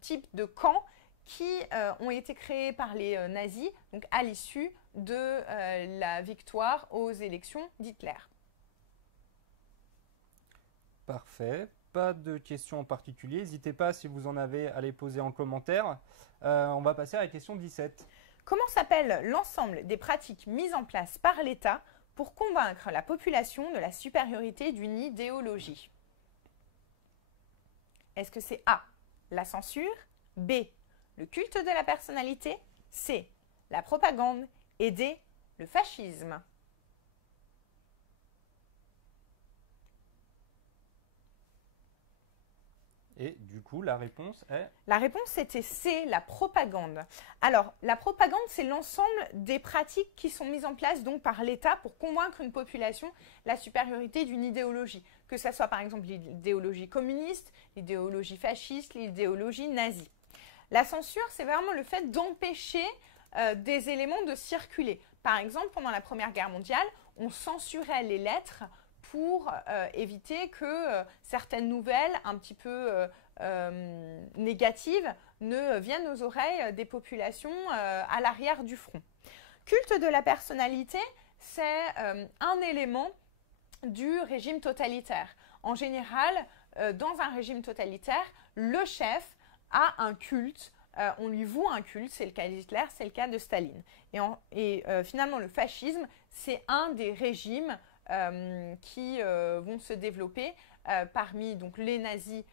types de camps qui ont été créés par les nazis, donc à l'issue de la victoire aux élections d'Hitler. Parfait. Pas de questions en particulier. N'hésitez pas, si vous en avez, à les poser en commentaire. On va passer à la question 17. Comment s'appelle l'ensemble des pratiques mises en place par l'État pour convaincre la population de la supériorité d'une idéologie? Est-ce que c'est A, la censure, B, le culte de la personnalité, C, la propagande et D, le fascisme? Et du coup, la réponse est... La réponse était C, la propagande. Alors, la propagande, c'est l'ensemble des pratiques qui sont mises en place donc par l'État pour convaincre une population la supériorité d'une idéologie. Que ce soit par exemple l'idéologie communiste, l'idéologie fasciste, l'idéologie nazie. La censure, c'est vraiment le fait d'empêcher des éléments de circuler. Par exemple, pendant la Première Guerre mondiale, on censurait les lettres pour éviter que certaines nouvelles un petit peu négatives ne viennent aux oreilles des populations à l'arrière du front. Culte de la personnalité, c'est un élément du régime totalitaire. En général, dans un régime totalitaire, le chef a un culte, on lui voue un culte, c'est le cas d'Hitler, c'est le cas de Staline. Et finalement, le fascisme, c'est un des régimes qui vont se développer parmi donc, les nazis,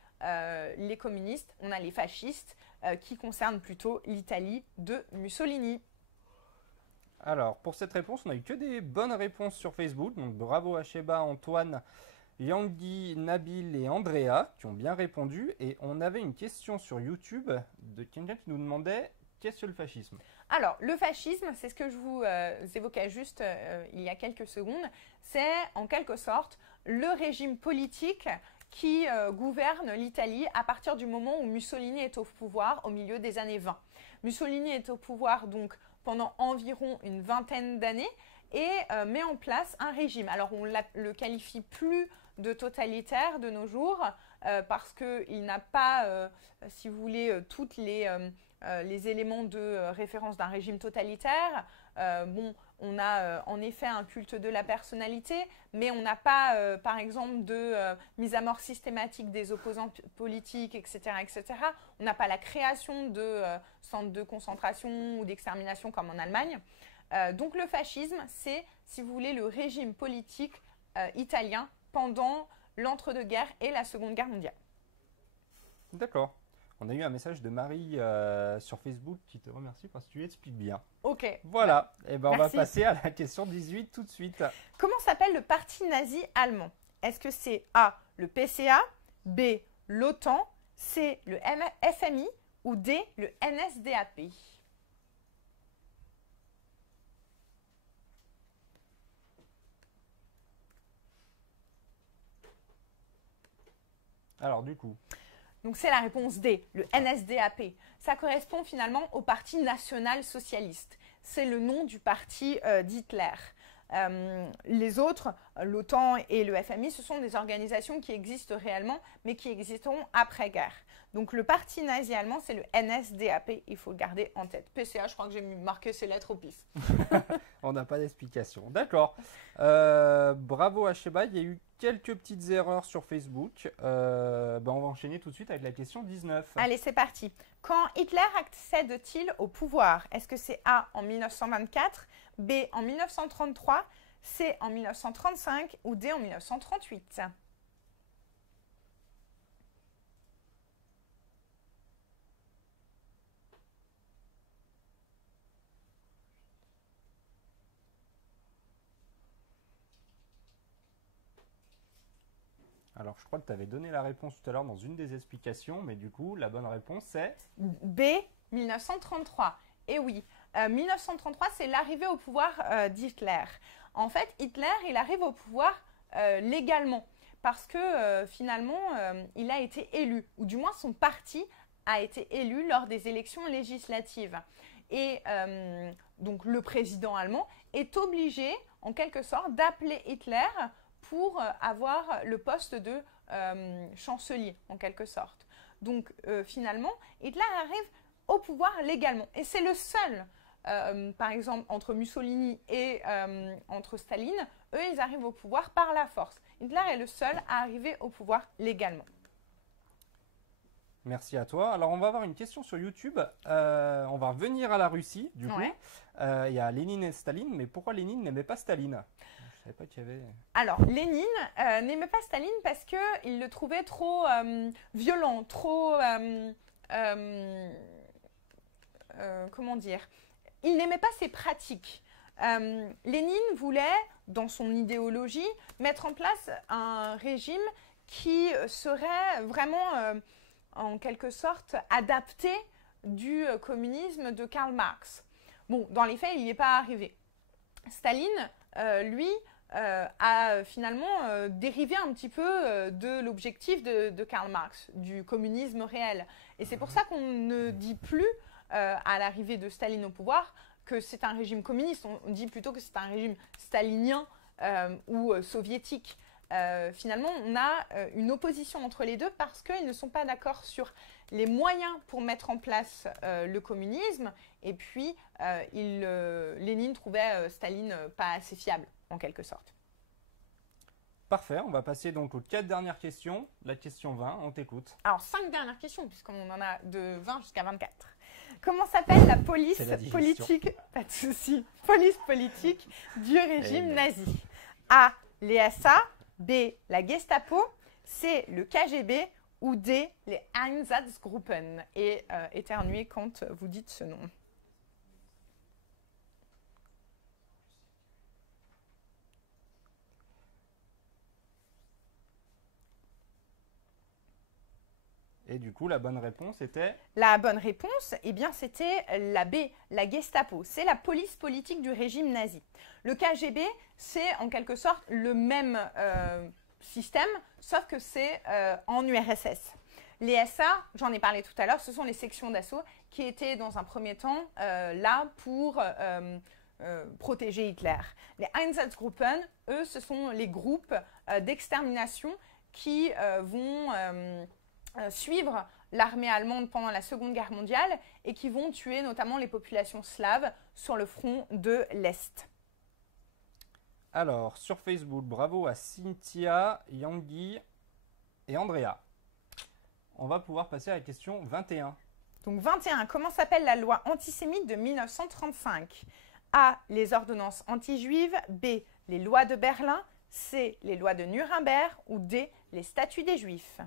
les communistes. On a les fascistes qui concernent plutôt l'Italie de Mussolini. Alors, pour cette réponse, on n'a eu que des bonnes réponses sur Facebook. Donc, bravo à Sheba, Antoine, Yangui, Nabil et Andrea qui ont bien répondu. Et on avait une question sur YouTube de quelqu'un qui nous demandait qu'est-ce que le fascisme? Alors, le fascisme, c'est ce que je vous évoquais juste il y a quelques secondes. C'est en quelque sorte le régime politique qui gouverne l'Italie à partir du moment où Mussolini est au pouvoir au milieu des années 20. Mussolini est au pouvoir donc pendant environ une vingtaine d'années et met en place un régime. Alors, on ne le qualifie plus de totalitaire de nos jours parce qu'il n'a pas, si vous voulez, toutes les éléments de référence d'un régime totalitaire. On a en effet un culte de la personnalité, mais on n'a pas, par exemple, de mise à mort systématique des opposants politiques, etc., etc. On n'a pas la création de centres de concentration ou d'extermination comme en Allemagne. Donc le fascisme, c'est, si vous voulez, le régime politique italien pendant l'entre-deux-guerres et la Seconde Guerre mondiale. D'accord. On a eu un message de Marie sur Facebook qui te remercie parce que tu expliques bien. Ok. Voilà. Et ben on va Merci. passer à la question 18 tout de suite. Comment s'appelle le parti nazi allemand? Est-ce que c'est A, le PCA, B, l'OTAN, C, le FMI ou D, le NSDAP? Alors du coup, Donc c'est la réponse D, le NSDAP. Ça correspond finalement au Parti national socialiste. C'est le nom du parti d'Hitler. Les autres, l'OTAN et le FMI, ce sont des organisations qui existent réellement, mais qui existeront après-guerre. Donc le parti nazi allemand, c'est le NSDAP, il faut le garder en tête. PCA, je crois que j'ai marqué ces lettres au pif. on n'a pas d'explication. D'accord. Bravo à Sheba. Il y a eu quelques petites erreurs sur Facebook. On va enchaîner tout de suite avec la question 19. Allez, c'est parti. Quand Hitler accède-t-il au pouvoir? Est-ce que c'est A en 1924, B en 1933, C en 1935 ou D en 1938? Alors je crois que tu avais donné la réponse tout à l'heure dans une des explications, mais du coup la bonne réponse c'est… B, 1933. Et oui, 1933, c'est l'arrivée au pouvoir d'Hitler. En fait, Hitler, il arrive au pouvoir légalement parce que finalement, il a été élu, ou du moins son parti a été élu lors des élections législatives. Et donc le président allemand est obligé, en quelque sorte, d'appeler Hitler pour avoir le poste de chancelier, en quelque sorte. Donc finalement, Hitler arrive au pouvoir légalement. Et c'est le seul, par exemple, entre Mussolini et entre Staline, eux, ils arrivent au pouvoir par la force. Hitler est le seul à arriver au pouvoir légalement. Merci à toi. Alors on va avoir une question sur YouTube. On va revenir à la Russie, du coup. Ouais. Il y a Lénine et Staline, mais pourquoi Lénine n'aimait pas Staline? Je savais pas qu'il y avait… Alors, Lénine n'aimait pas Staline parce qu'il le trouvait trop violent, trop… comment dire? Il n'aimait pas ses pratiques. Lénine voulait, dans son idéologie, mettre en place un régime qui serait vraiment, en quelque sorte, adapté du communisme de Karl Marx. Bon, dans les faits, il n'y est pas arrivé. Staline, lui, a finalement dérivé un petit peu de l'objectif de Karl Marx, du communisme réel. Et c'est pour ça qu'on ne dit plus, à l'arrivée de Staline au pouvoir, que c'est un régime communiste. On dit plutôt que c'est un régime stalinien ou soviétique. Finalement, on a une opposition entre les deux parce qu'ils ne sont pas d'accord sur les moyens pour mettre en place le communisme. Et puis, Lénine trouvait Staline pas assez fiable, en quelque sorte. Parfait, on va passer donc aux 4 dernières questions. La question 20, on t'écoute. Alors, 5 dernières questions, puisqu'on en a de 20 jusqu'à 24. Comment s'appelle la police C'est la digestion. politique, pas de souci, police politique du régime Eh ben. nazi? A, les SA, B, la Gestapo, C, le KGB ou D, les Einsatzgruppen. Et éternuez quand vous dites ce nom. Et du coup, la bonne réponse était… La bonne réponse, eh bien, c'était la B, la Gestapo. C'est la police politique du régime nazi. Le KGB, c'est en quelque sorte le même système, sauf que c'est en URSS. Les SA, j'en ai parlé tout à l'heure, ce sont les sections d'assaut qui étaient dans un premier temps là pour protéger Hitler. Les Einsatzgruppen, eux, ce sont les groupes d'extermination qui vont suivre l'armée allemande pendant la Seconde Guerre mondiale et qui vont tuer notamment les populations slaves sur le front de l'Est. Alors, sur Facebook, bravo à Cynthia, Yangui et Andrea. On va pouvoir passer à la question 21. Donc 21, comment s'appelle la loi antisémite de 1935 ? A. Les ordonnances anti-juives. B. Les lois de Berlin. C. Les lois de Nuremberg. Ou D. Les statuts des Juifs.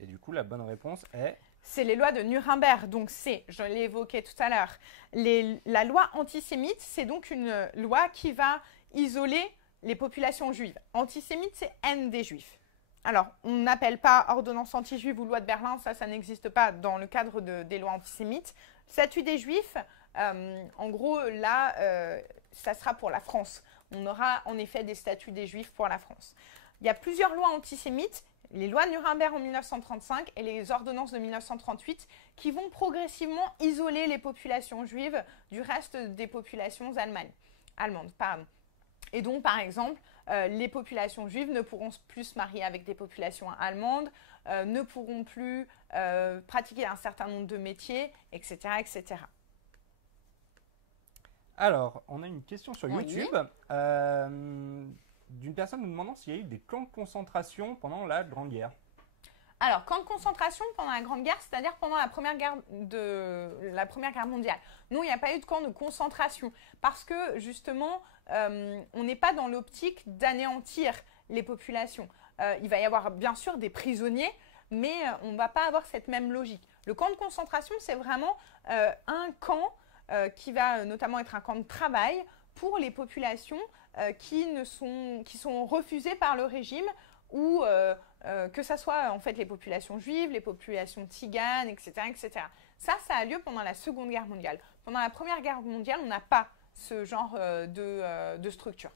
Et du coup, la bonne réponse est… C'est les lois de Nuremberg, donc c'est, je l'ai évoqué tout à l'heure, la loi antisémite, c'est donc une loi qui va isoler les populations juives. Antisémite, c'est haine des juifs. Alors, on n'appelle pas ordonnance anti-juive ou loi de Berlin, ça n'existe pas dans le cadre des lois antisémites. Statut des juifs, en gros, là, ça sera pour la France. On aura en effet des statuts des juifs pour la France. Il y a plusieurs lois antisémites. Les lois de Nuremberg en 1935 et les ordonnances de 1938 qui vont progressivement isoler les populations juives du reste des populations allemandes. Et donc, par exemple, les populations juives ne pourront plus se marier avec des populations allemandes, ne pourront plus pratiquer un certain nombre de métiers, etc., etc. Alors, on a une question sur Oui. YouTube. D'une personne nous demandant s'il y a eu des camps de concentration pendant la Grande Guerre. Alors, camp de concentration pendant la Grande Guerre, c'est-à-dire pendant la Première Guerre mondiale. Non, il n'y a pas eu de camp de concentration parce que, justement, on n'est pas dans l'optique d'anéantir les populations. Il va y avoir bien sûr des prisonniers, mais on ne va pas avoir cette même logique. Le camp de concentration, c'est vraiment un camp qui va notamment être un camp de travail pour les populations qui sont refusées par le régime ou que ce soit en fait les populations juives, les populations tziganes, etc., etc. Ça a lieu pendant la Seconde Guerre mondiale. Pendant la Première Guerre mondiale, on n'a pas ce genre de structure.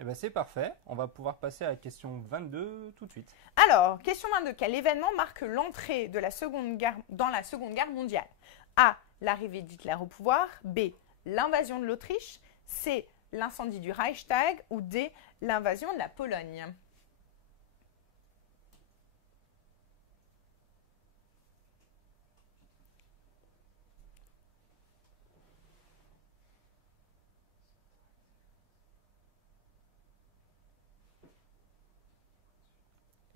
Eh bien, c'est parfait. On va pouvoir passer à la question 22 tout de suite. Alors, question 22. Quel événement marque l'entrée dans la Seconde Guerre mondiale ? A. L'arrivée d'Hitler au pouvoir. B. L'invasion de l'Autriche. C. L'incendie du Reichstag. Ou D. L'invasion de la Pologne.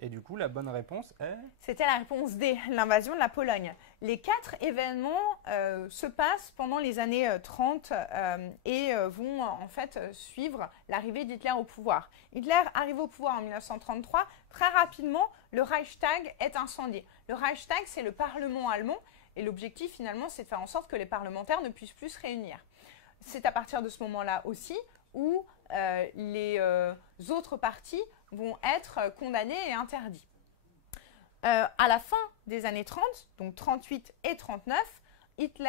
Et du coup, la bonne réponse est… C'était la réponse D, l'invasion de la Pologne. Les 4 événements se passent pendant les années 30 et vont en fait suivre l'arrivée d'Hitler au pouvoir. Hitler arrive au pouvoir en 1933. Très rapidement, le Reichstag est incendié. Le Reichstag, c'est le Parlement allemand et l'objectif finalement, c'est de faire en sorte que les parlementaires ne puissent plus se réunir. C'est à partir de ce moment-là aussi où les autres partis vont être condamnés et interdits. À la fin des années 30, donc 38 et 39, Hitler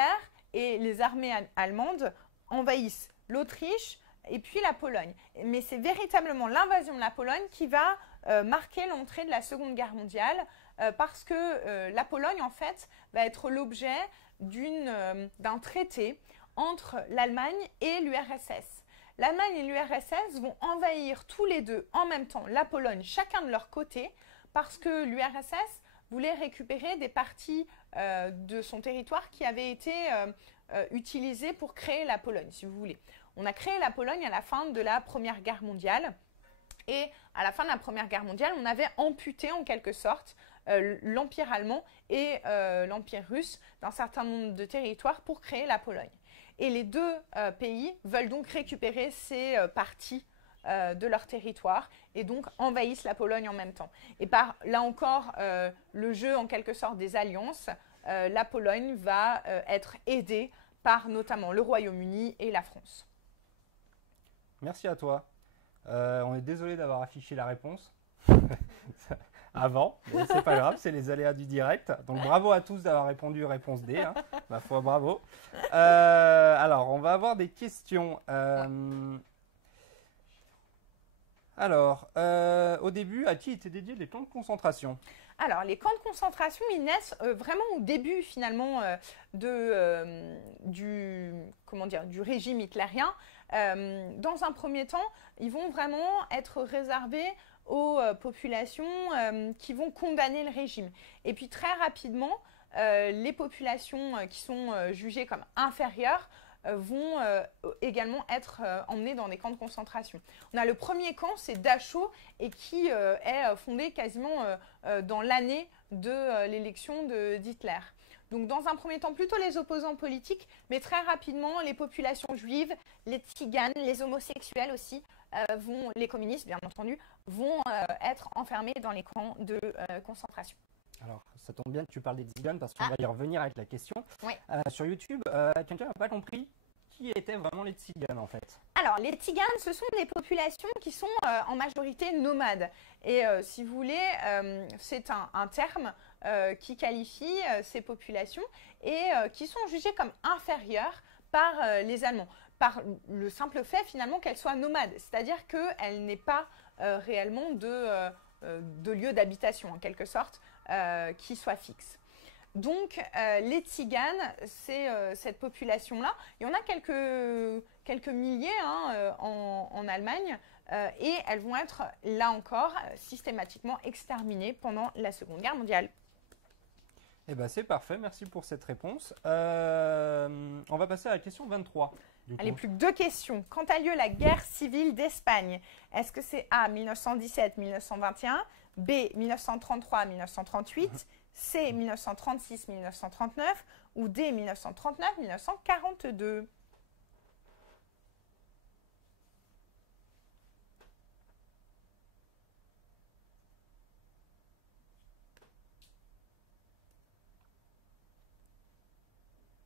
et les armées allemandes envahissent l'Autriche et puis la Pologne. Mais c'est véritablement l'invasion de la Pologne qui va marquer l'entrée de la Seconde Guerre mondiale parce que la Pologne, en fait, va être l'objet d'un traité entre l'Allemagne et l'URSS. L'Allemagne et l'URSS vont envahir tous les deux en même temps la Pologne, chacun de leur côté, parce que l'URSS voulait récupérer des parties de son territoire qui avaient été utilisées pour créer la Pologne, si vous voulez. On a créé la Pologne à la fin de la Première Guerre mondiale. Et à la fin de la Première Guerre mondiale, on avait amputé en quelque sorte l'Empire allemand et l'Empire russe d'un certain nombre de territoires pour créer la Pologne. Et les deux pays veulent donc récupérer ces parties de leur territoire et donc envahissent la Pologne en même temps. Et par là encore, le jeu en quelque sorte des alliances, la Pologne va être aidée par notamment le Royaume-Uni et la France. Merci à toi. On est désolé d'avoir affiché la réponse avant, mais c'est pas grave, c'est les aléas du direct. Donc bravo à tous d'avoir répondu réponse D. Hein. Ma foi, bravo. Alors, on va avoir des questions. Alors, au début, à qui étaient dédiés les camps de concentration? Alors, les camps de concentration, ils naissent vraiment au début, finalement, du régime hitlérien. Dans un premier temps, ils vont vraiment être réservés aux populations qui vont condamner le régime. Et puis, très rapidement, les populations qui sont jugées comme inférieures vont également être emmenés dans des camps de concentration. On a le premier camp, c'est Dachau, et qui est fondé quasiment dans l'année de l'élection d'Hitler. Donc dans un premier temps, plutôt les opposants politiques, mais très rapidement, les populations juives, les tziganes, les homosexuels aussi, les communistes bien entendu, vont être enfermés dans les camps de concentration. Alors, ça tombe bien que tu parles des tziganes parce qu'on va y revenir avec la question. Oui. Sur YouTube, quelqu'un n'a pas compris qui étaient vraiment les tziganes en fait. Alors, les tziganes, ce sont des populations qui sont en majorité nomades. Et si vous voulez, c'est un terme qui qualifie ces populations et qui sont jugées comme inférieures par les Allemands, par le simple fait finalement qu'elles soient nomades, c'est-à-dire qu'elles n'aient pas réellement de lieu d'habitation en quelque sorte qui soit fixe. Donc, les tziganes, c'est cette population-là. Il y en a quelques milliers en Allemagne et elles vont être, là encore, systématiquement exterminées pendant la Seconde Guerre mondiale. Eh bien, c'est parfait. Merci pour cette réponse. On va passer à la question 23. Allez, plus que 2 questions. Quand a lieu la guerre civile d'Espagne? Est-ce que c'est A, 1917-1921, B, 1933-1938, C, 1936-1939 ou D, 1939-1942?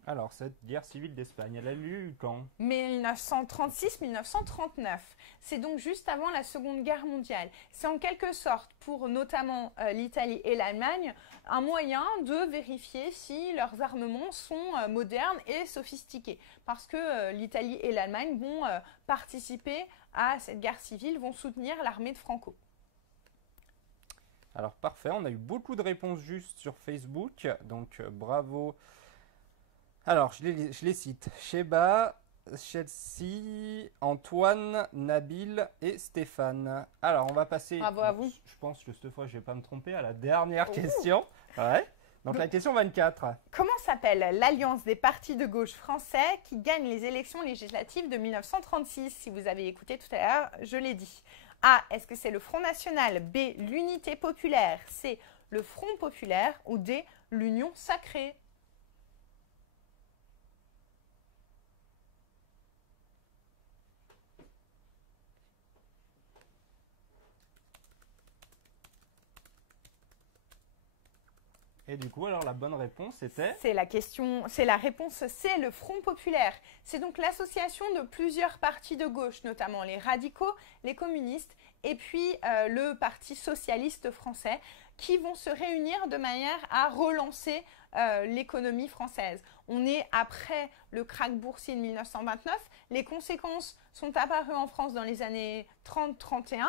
Alors, cette guerre civile d'Espagne, elle a lieu quand? 1936-1939. C'est donc juste avant la Seconde Guerre mondiale. C'est en quelque sorte, pour notamment l'Italie et l'Allemagne, un moyen de vérifier si leurs armements sont modernes et sophistiqués. Parce que l'Italie et l'Allemagne vont participer à cette guerre civile, vont soutenir l'armée de Franco. Alors, parfait. On a eu beaucoup de réponses justes sur Facebook. Donc, bravo. Alors, je les cite. Sheba, Chelsea, Antoine, Nabil et Stéphane. Alors, on va passer. Bravo à vous. Je pense que cette fois, je ne vais pas me tromper à la dernière question. Ouais. Donc, la question 24. Comment s'appelle l'alliance des partis de gauche français qui gagne les élections législatives de 1936? Si vous avez écouté tout à l'heure, je l'ai dit. A, est-ce que c'est le Front National? B, l'Unité Populaire? C, le Front Populaire? Ou D, l'Union Sacrée? Et du coup, alors la bonne réponse était? C'est la réponse C, le Front Populaire. C'est donc l'association de plusieurs partis de gauche, notamment les radicaux, les communistes et puis le Parti socialiste français, qui vont se réunir de manière à relancer l'économie française. On est après le krach boursier de 1929. Les conséquences sont apparues en France dans les années 30-31.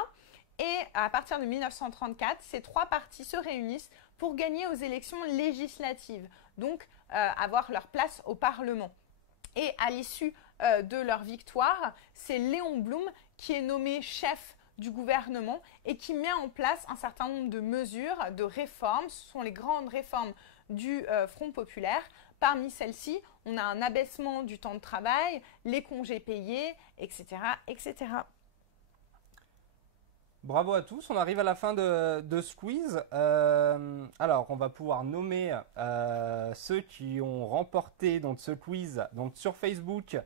Et à partir de 1934, ces 3 partis se réunissent pour gagner aux élections législatives, donc avoir leur place au Parlement. Et à l'issue de leur victoire, c'est Léon Blum qui est nommé chef du gouvernement et qui met en place un certain nombre de mesures, de réformes. Ce sont les grandes réformes du Front populaire. Parmi celles-ci, on a un abaissement du temps de travail, les congés payés, etc., etc. Bravo à tous, on arrive à la fin de ce quiz. Alors, on va pouvoir nommer ceux qui ont remporté donc, ce quiz donc, sur Facebook.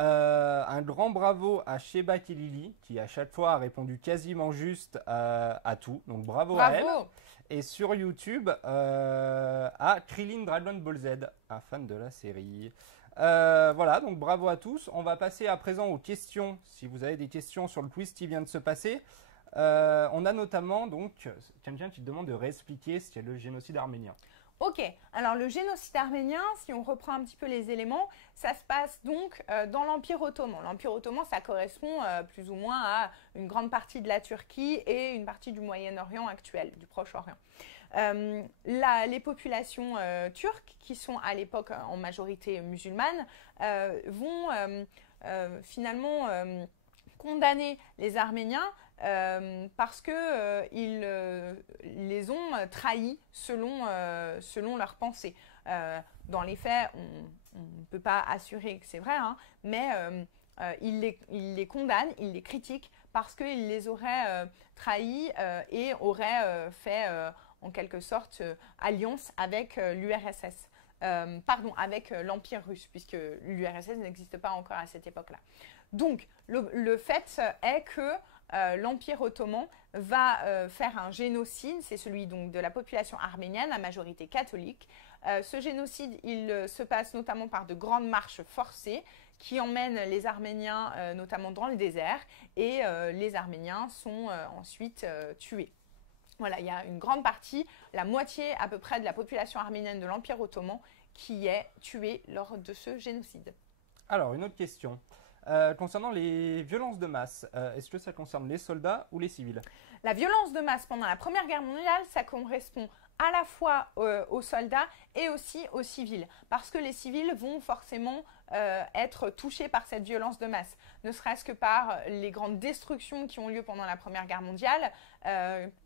Un grand bravo à Sheba Kilili qui à chaque fois a répondu quasiment juste à tout. Donc bravo à elle. Bravo. Et sur YouTube, à Krillin Dragon Ball Z, un fan de la série. Voilà, donc bravo à tous. On va passer à présent aux questions. Si vous avez des questions sur le quiz qui vient de se passer. On a notamment donc quelqu'un qui te demande de réexpliquer ce qu'est le génocide arménien. Ok, alors le génocide arménien, si on reprend un petit peu les éléments, ça se passe donc dans l'Empire ottoman. L'Empire ottoman, ça correspond plus ou moins à une grande partie de la Turquie et une partie du Moyen-Orient actuel, du Proche-Orient. Les populations turques, qui sont à l'époque en majorité musulmanes, vont finalement condamner les Arméniens parce qu'ils les ont trahis selon leurs pensées. Dans les faits, on ne peut pas assurer que c'est vrai, hein, mais ils les condamnent, ils les critiquent parce qu'ils les auraient trahis et auraient fait en quelque sorte alliance avec l'URSS. Pardon, avec l'Empire russe, puisque l'URSS n'existe pas encore à cette époque-là. Donc, le fait est que l'Empire ottoman va faire un génocide, c'est celui donc de la population arménienne à majorité catholique. Ce génocide, il se passe notamment par de grandes marches forcées qui emmènent les Arméniens notamment dans le désert et les Arméniens sont ensuite tués. Voilà, il y a une grande partie, la moitié à peu près de la population arménienne de l'Empire ottoman qui est tuée lors de ce génocide. Alors, une autre question. Concernant les violences de masse, est-ce que ça concerne les soldats ou les civils? La violence de masse pendant la Première Guerre mondiale, ça correspond à la fois aux soldats et aussi aux civils, parce que les civils vont forcément être touchés par cette violence de masse, ne serait-ce que par les grandes destructions qui ont lieu pendant la Première Guerre mondiale,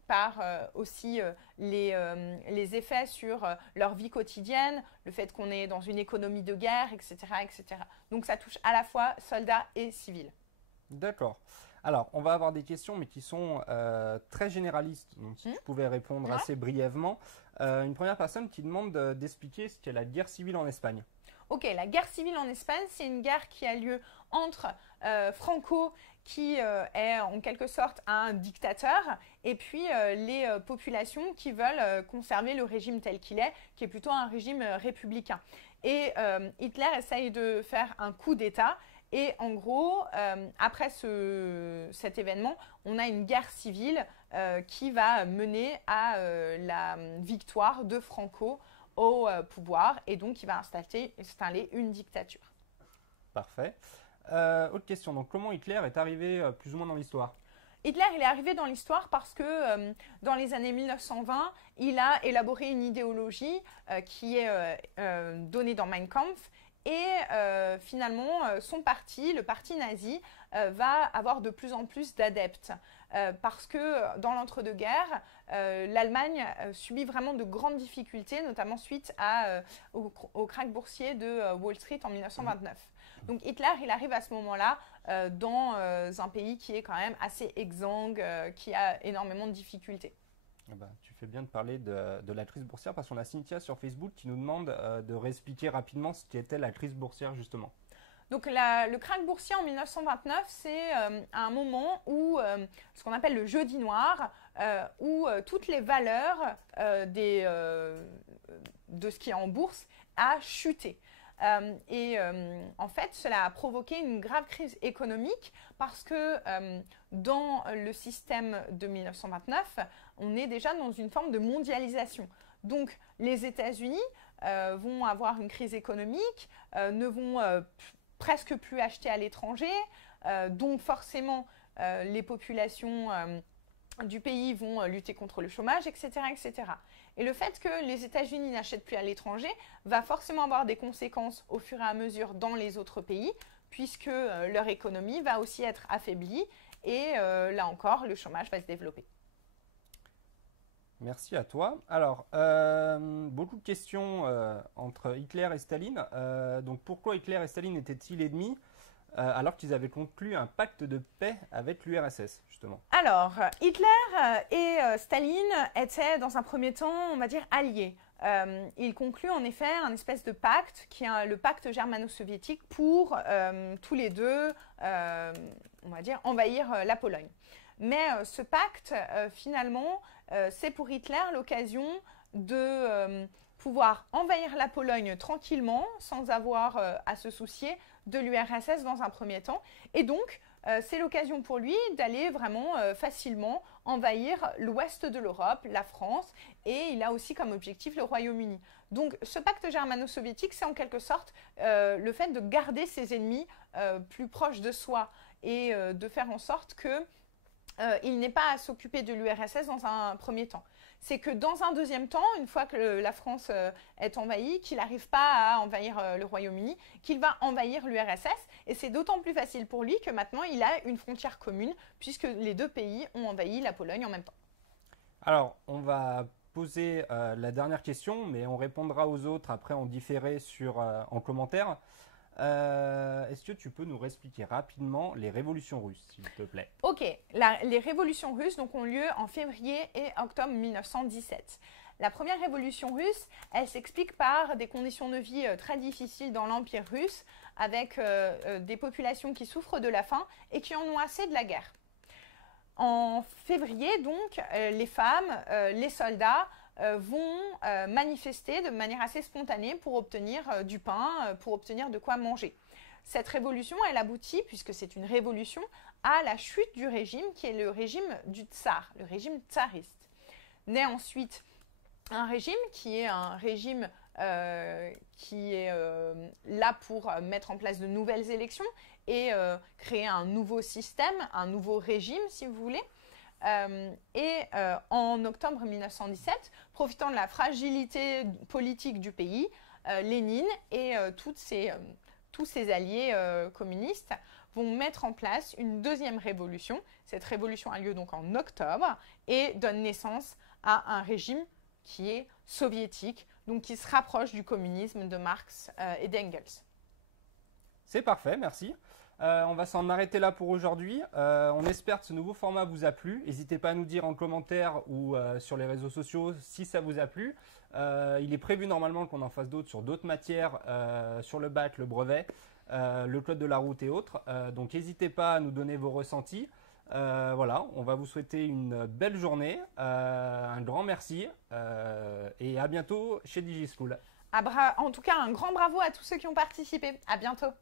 par aussi les effets sur leur vie quotidienne, le fait qu'on est dans une économie de guerre, etc., etc. Donc ça touche à la fois soldats et civils. D'accord. Alors, on va avoir des questions, mais qui sont très généralistes. Donc, si tu pouvais répondre assez brièvement. Une première personne qui demande d'expliquer ce qu'est la guerre civile en Espagne. Ok, la guerre civile en Espagne, c'est une guerre qui a lieu entre Franco, qui est en quelque sorte un dictateur, et puis les populations qui veulent conserver le régime tel qu'il est, qui est plutôt un régime républicain. Et Hitler essaye de faire un coup d'État. Et en gros, après cet événement, on a une guerre civile qui va mener à la victoire de Franco au pouvoir et donc qui va installer une dictature. Parfait. Autre question, donc comment Hitler est arrivé plus ou moins dans l'histoire? Hitler, il est arrivé dans l'histoire parce que dans les années 1920, il a élaboré une idéologie qui est donnée dans Mein Kampf. Et finalement, son parti, le parti nazi, va avoir de plus en plus d'adeptes parce que dans l'entre-deux-guerres, l'Allemagne subit vraiment de grandes difficultés, notamment suite au krach boursier de Wall Street en 1929. Donc Hitler, il arrive à ce moment-là dans un pays qui est quand même assez exsangue, qui a énormément de difficultés. Eh ben, tu fais bien de parler de la crise boursière parce qu'on a Cynthia sur Facebook qui nous demande de réexpliquer rapidement ce qu'était la crise boursière justement. Donc le krach boursier en 1929, c'est un moment où ce qu'on appelle le jeudi noir, où toutes les valeurs de ce qui est en bourse a chuté. En fait, cela a provoqué une grave crise économique parce que dans le système de 1929, on est déjà dans une forme de mondialisation. Donc, les États-Unis vont avoir une crise économique, ne vont presque plus acheter à l'étranger, donc forcément, les populations du pays vont lutter contre le chômage, etc., etc. Et le fait que les États-Unis n'achètent plus à l'étranger va forcément avoir des conséquences au fur et à mesure dans les autres pays, puisque leur économie va aussi être affaiblie et là encore, le chômage va se développer. Merci à toi. Alors, beaucoup de questions entre Hitler et Staline. Donc, pourquoi Hitler et Staline étaient-ils ennemis? alors qu'ils avaient conclu un pacte de paix avec l'URSS, justement? Alors, Hitler et Staline étaient dans un premier temps, on va dire, alliés. Ils concluent en effet un espèce de pacte qui est le pacte germano-soviétique pour tous les deux, on va dire, envahir la Pologne. Mais ce pacte, finalement, c'est pour Hitler l'occasion de pouvoir envahir la Pologne tranquillement, sans avoir à se soucier de l'URSS dans un premier temps. Et donc, c'est l'occasion pour lui d'aller vraiment facilement envahir l'ouest de l'Europe, la France, et il a aussi comme objectif le Royaume-Uni. Donc ce pacte germano-soviétique, c'est en quelque sorte le fait de garder ses ennemis plus proches de soi et de faire en sorte qu'il n'ait pas à s'occuper de l'URSS dans un premier temps. C'est que dans un deuxième temps, une fois que la France est envahie, qu'il n'arrive pas à envahir le Royaume-Uni, qu'il va envahir l'URSS. Et c'est d'autant plus facile pour lui que maintenant, il a une frontière commune, puisque les deux pays ont envahi la Pologne en même temps. Alors, on va poser la dernière question, mais on répondra aux autres après en différé en commentaire. Est-ce que tu peux nous réexpliquer rapidement les révolutions russes, s'il te plaît? Ok, les révolutions russes donc, ont lieu en février et octobre 1917. La première révolution russe, elle s'explique par des conditions de vie très difficiles dans l'Empire russe, avec des populations qui souffrent de la faim et qui en ont assez de la guerre. En février, donc, les femmes, les soldats vont manifester de manière assez spontanée pour obtenir du pain, pour obtenir de quoi manger. Cette révolution, elle aboutit, puisque c'est une révolution, à la chute du régime qui est le régime du tsar, le régime tsariste. Naît ensuite un régime qui est un régime qui est là pour mettre en place de nouvelles élections et créer un nouveau système, un nouveau régime, si vous voulez. En octobre 1917, profitant de la fragilité politique du pays, Lénine et tous ses alliés communistes vont mettre en place une deuxième révolution. Cette révolution a lieu donc en octobre et donne naissance à un régime qui est soviétique, donc qui se rapproche du communisme de Marx et d'Engels. C'est parfait, merci. On va s'en arrêter là pour aujourd'hui. On espère que ce nouveau format vous a plu. N'hésitez pas à nous dire en commentaire ou sur les réseaux sociaux si ça vous a plu. Il est prévu normalement qu'on en fasse d'autres sur d'autres matières, sur le bac, le brevet, le code de la route et autres. Donc n'hésitez pas à nous donner vos ressentis. Voilà, on va vous souhaiter une belle journée, un grand merci et à bientôt chez DigiSchool. En tout cas, un grand bravo à tous ceux qui ont participé. À bientôt.